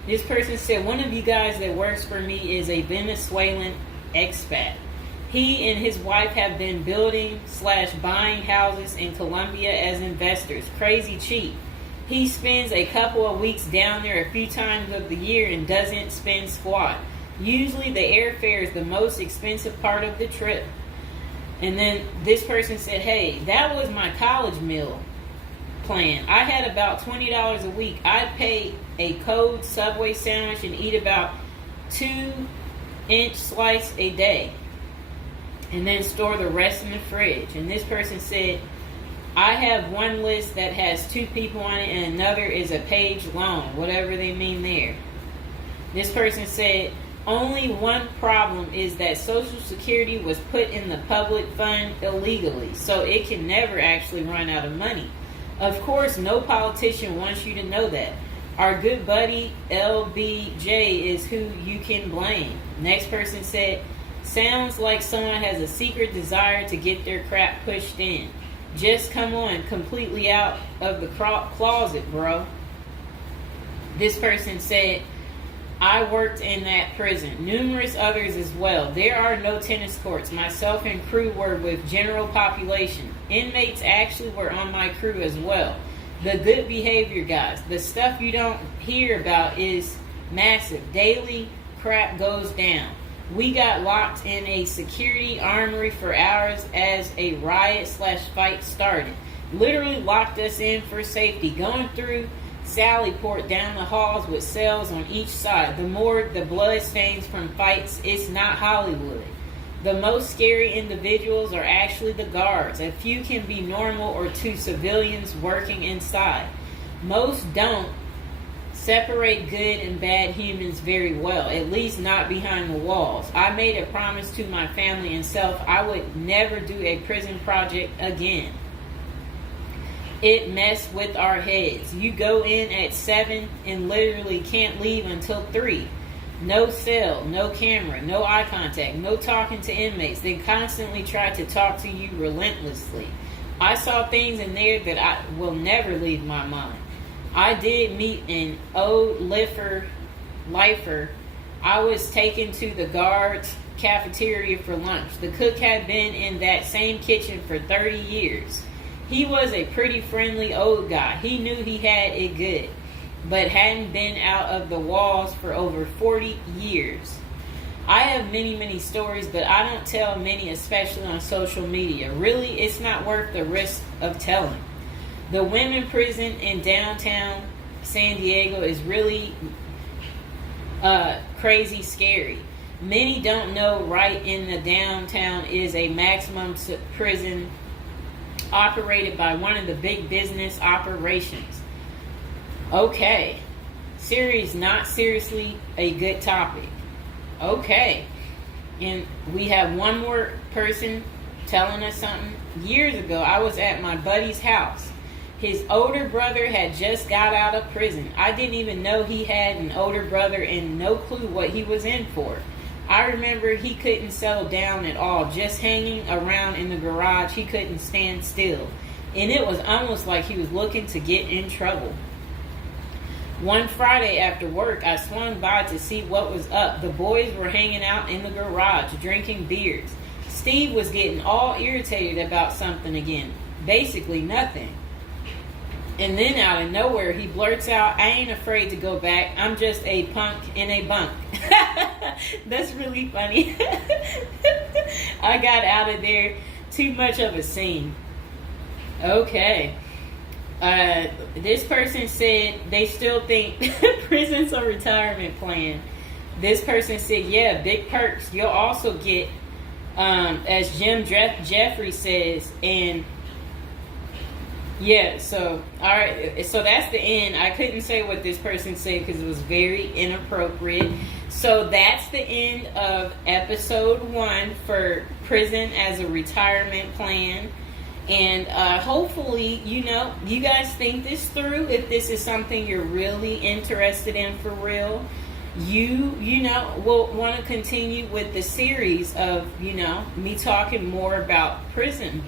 This person said, one of you guys that works for me is a Venezuelan expat. He and his wife have been building/buying houses in Colombia as investors. Crazy cheap. He spends a couple of weeks down there a few times of the year and doesn't spend squat. Usually the airfare is the most expensive part of the trip. And then this person said, hey, that was my college meal plan. I had about $20 a week. I'd pay a cold Subway sandwich and eat about 2-inch slice a day. And then store the rest in the fridge. And this person said, I have one list that has 2 people on it and another is a page long, whatever they mean there. This person said, only one problem is that Social Security was put in the public fund illegally, so it can never actually run out of money. Of course, no politician wants you to know that. Our good buddy LBJ is who you can blame. Next person said, sounds like someone has a secret desire to get their crap pushed in. Just come on, completely out of the closet, bro. This person said, I worked in that prison. Numerous others as well. There are no tennis courts. Myself and crew were with general population. Inmates actually were on my crew as well. The good behavior guys. The stuff you don't hear about is massive. Daily crap goes down. We got locked in a security armory for hours as a riot/fight started. Literally locked us in for safety. Going through Sallyport down the halls with cells on each side. The more the blood stains from fights, it's not Hollywood. The most scary individuals are actually the guards. A few can be normal or 2 civilians working inside. Most don't separate good and bad humans very well, at least not behind the walls. I made a promise to my family and self I would never do a prison project again. It messed with our heads. You go in at 7 and literally can't leave until 3. No cell, no camera, no eye contact, no talking to inmates. They constantly try to talk to you relentlessly. I saw things in there that I will never leave my mind. I did meet an old lifer. I was taken to the guards' cafeteria for lunch. The cook had been in that same kitchen for 30 years. He was a pretty friendly old guy. He knew he had it good, but hadn't been out of the walls for over 40 years. I have many, many stories, but I don't tell many, especially on social media. Really, it's not worth the risk of telling. The women prison in downtown San Diego is really crazy scary. Many don't know right in the downtown is a maximum prison operated by one of the big business operations. Okay. Series not seriously a good topic. Okay. And we have one more person telling us something. Years ago, I was at my buddy's house. His older brother had just got out of prison. I didn't even know he had an older brother and no clue what he was in for. I remember he couldn't settle down at all, just hanging around in the garage. He couldn't stand still. And it was almost like he was looking to get in trouble. One Friday after work, I swung by to see what was up. The boys were hanging out in the garage, drinking beers. Steve was getting all irritated about something again. Basically nothing. And then out of nowhere, he blurts out, "I ain't afraid to go back. I'm just a punk in a bunk." That's really funny. I got out of there. Too much of a scene. Okay. This person said they still think prison's a retirement plan. This person said, yeah, big perks. You'll also get, as Jim Jeffrey says, and yeah, so, all right, so that's the end. I couldn't say what this person said because it was very inappropriate. So that's the end of episode 1 for prison as a retirement plan. And hopefully, you guys think this through. If this is something you're really interested in for real, you will want to continue with the series of, me talking more about prison,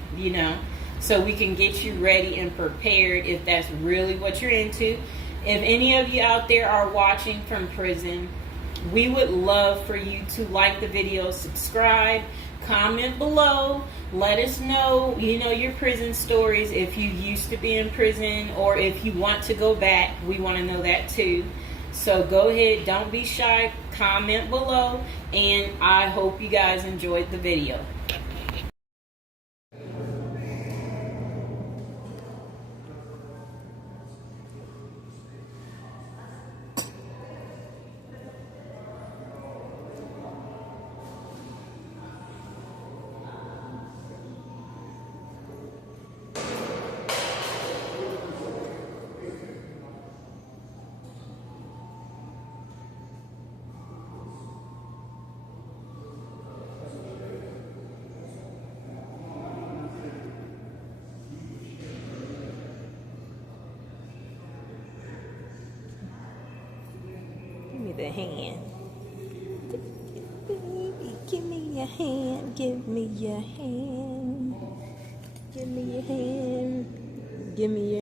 so we can get you ready and prepared if that's really what you're into. If any of you out there are watching from prison, we would love for you to like the video, subscribe, comment below. Let us know, your prison stories. If you used to be in prison or if you want to go back, we want to know that too. So go ahead, don't be shy, comment below, and I hope you guys enjoyed the video. The hand. Baby, give me your hand. Give me your hand. Give me your hand. Give me your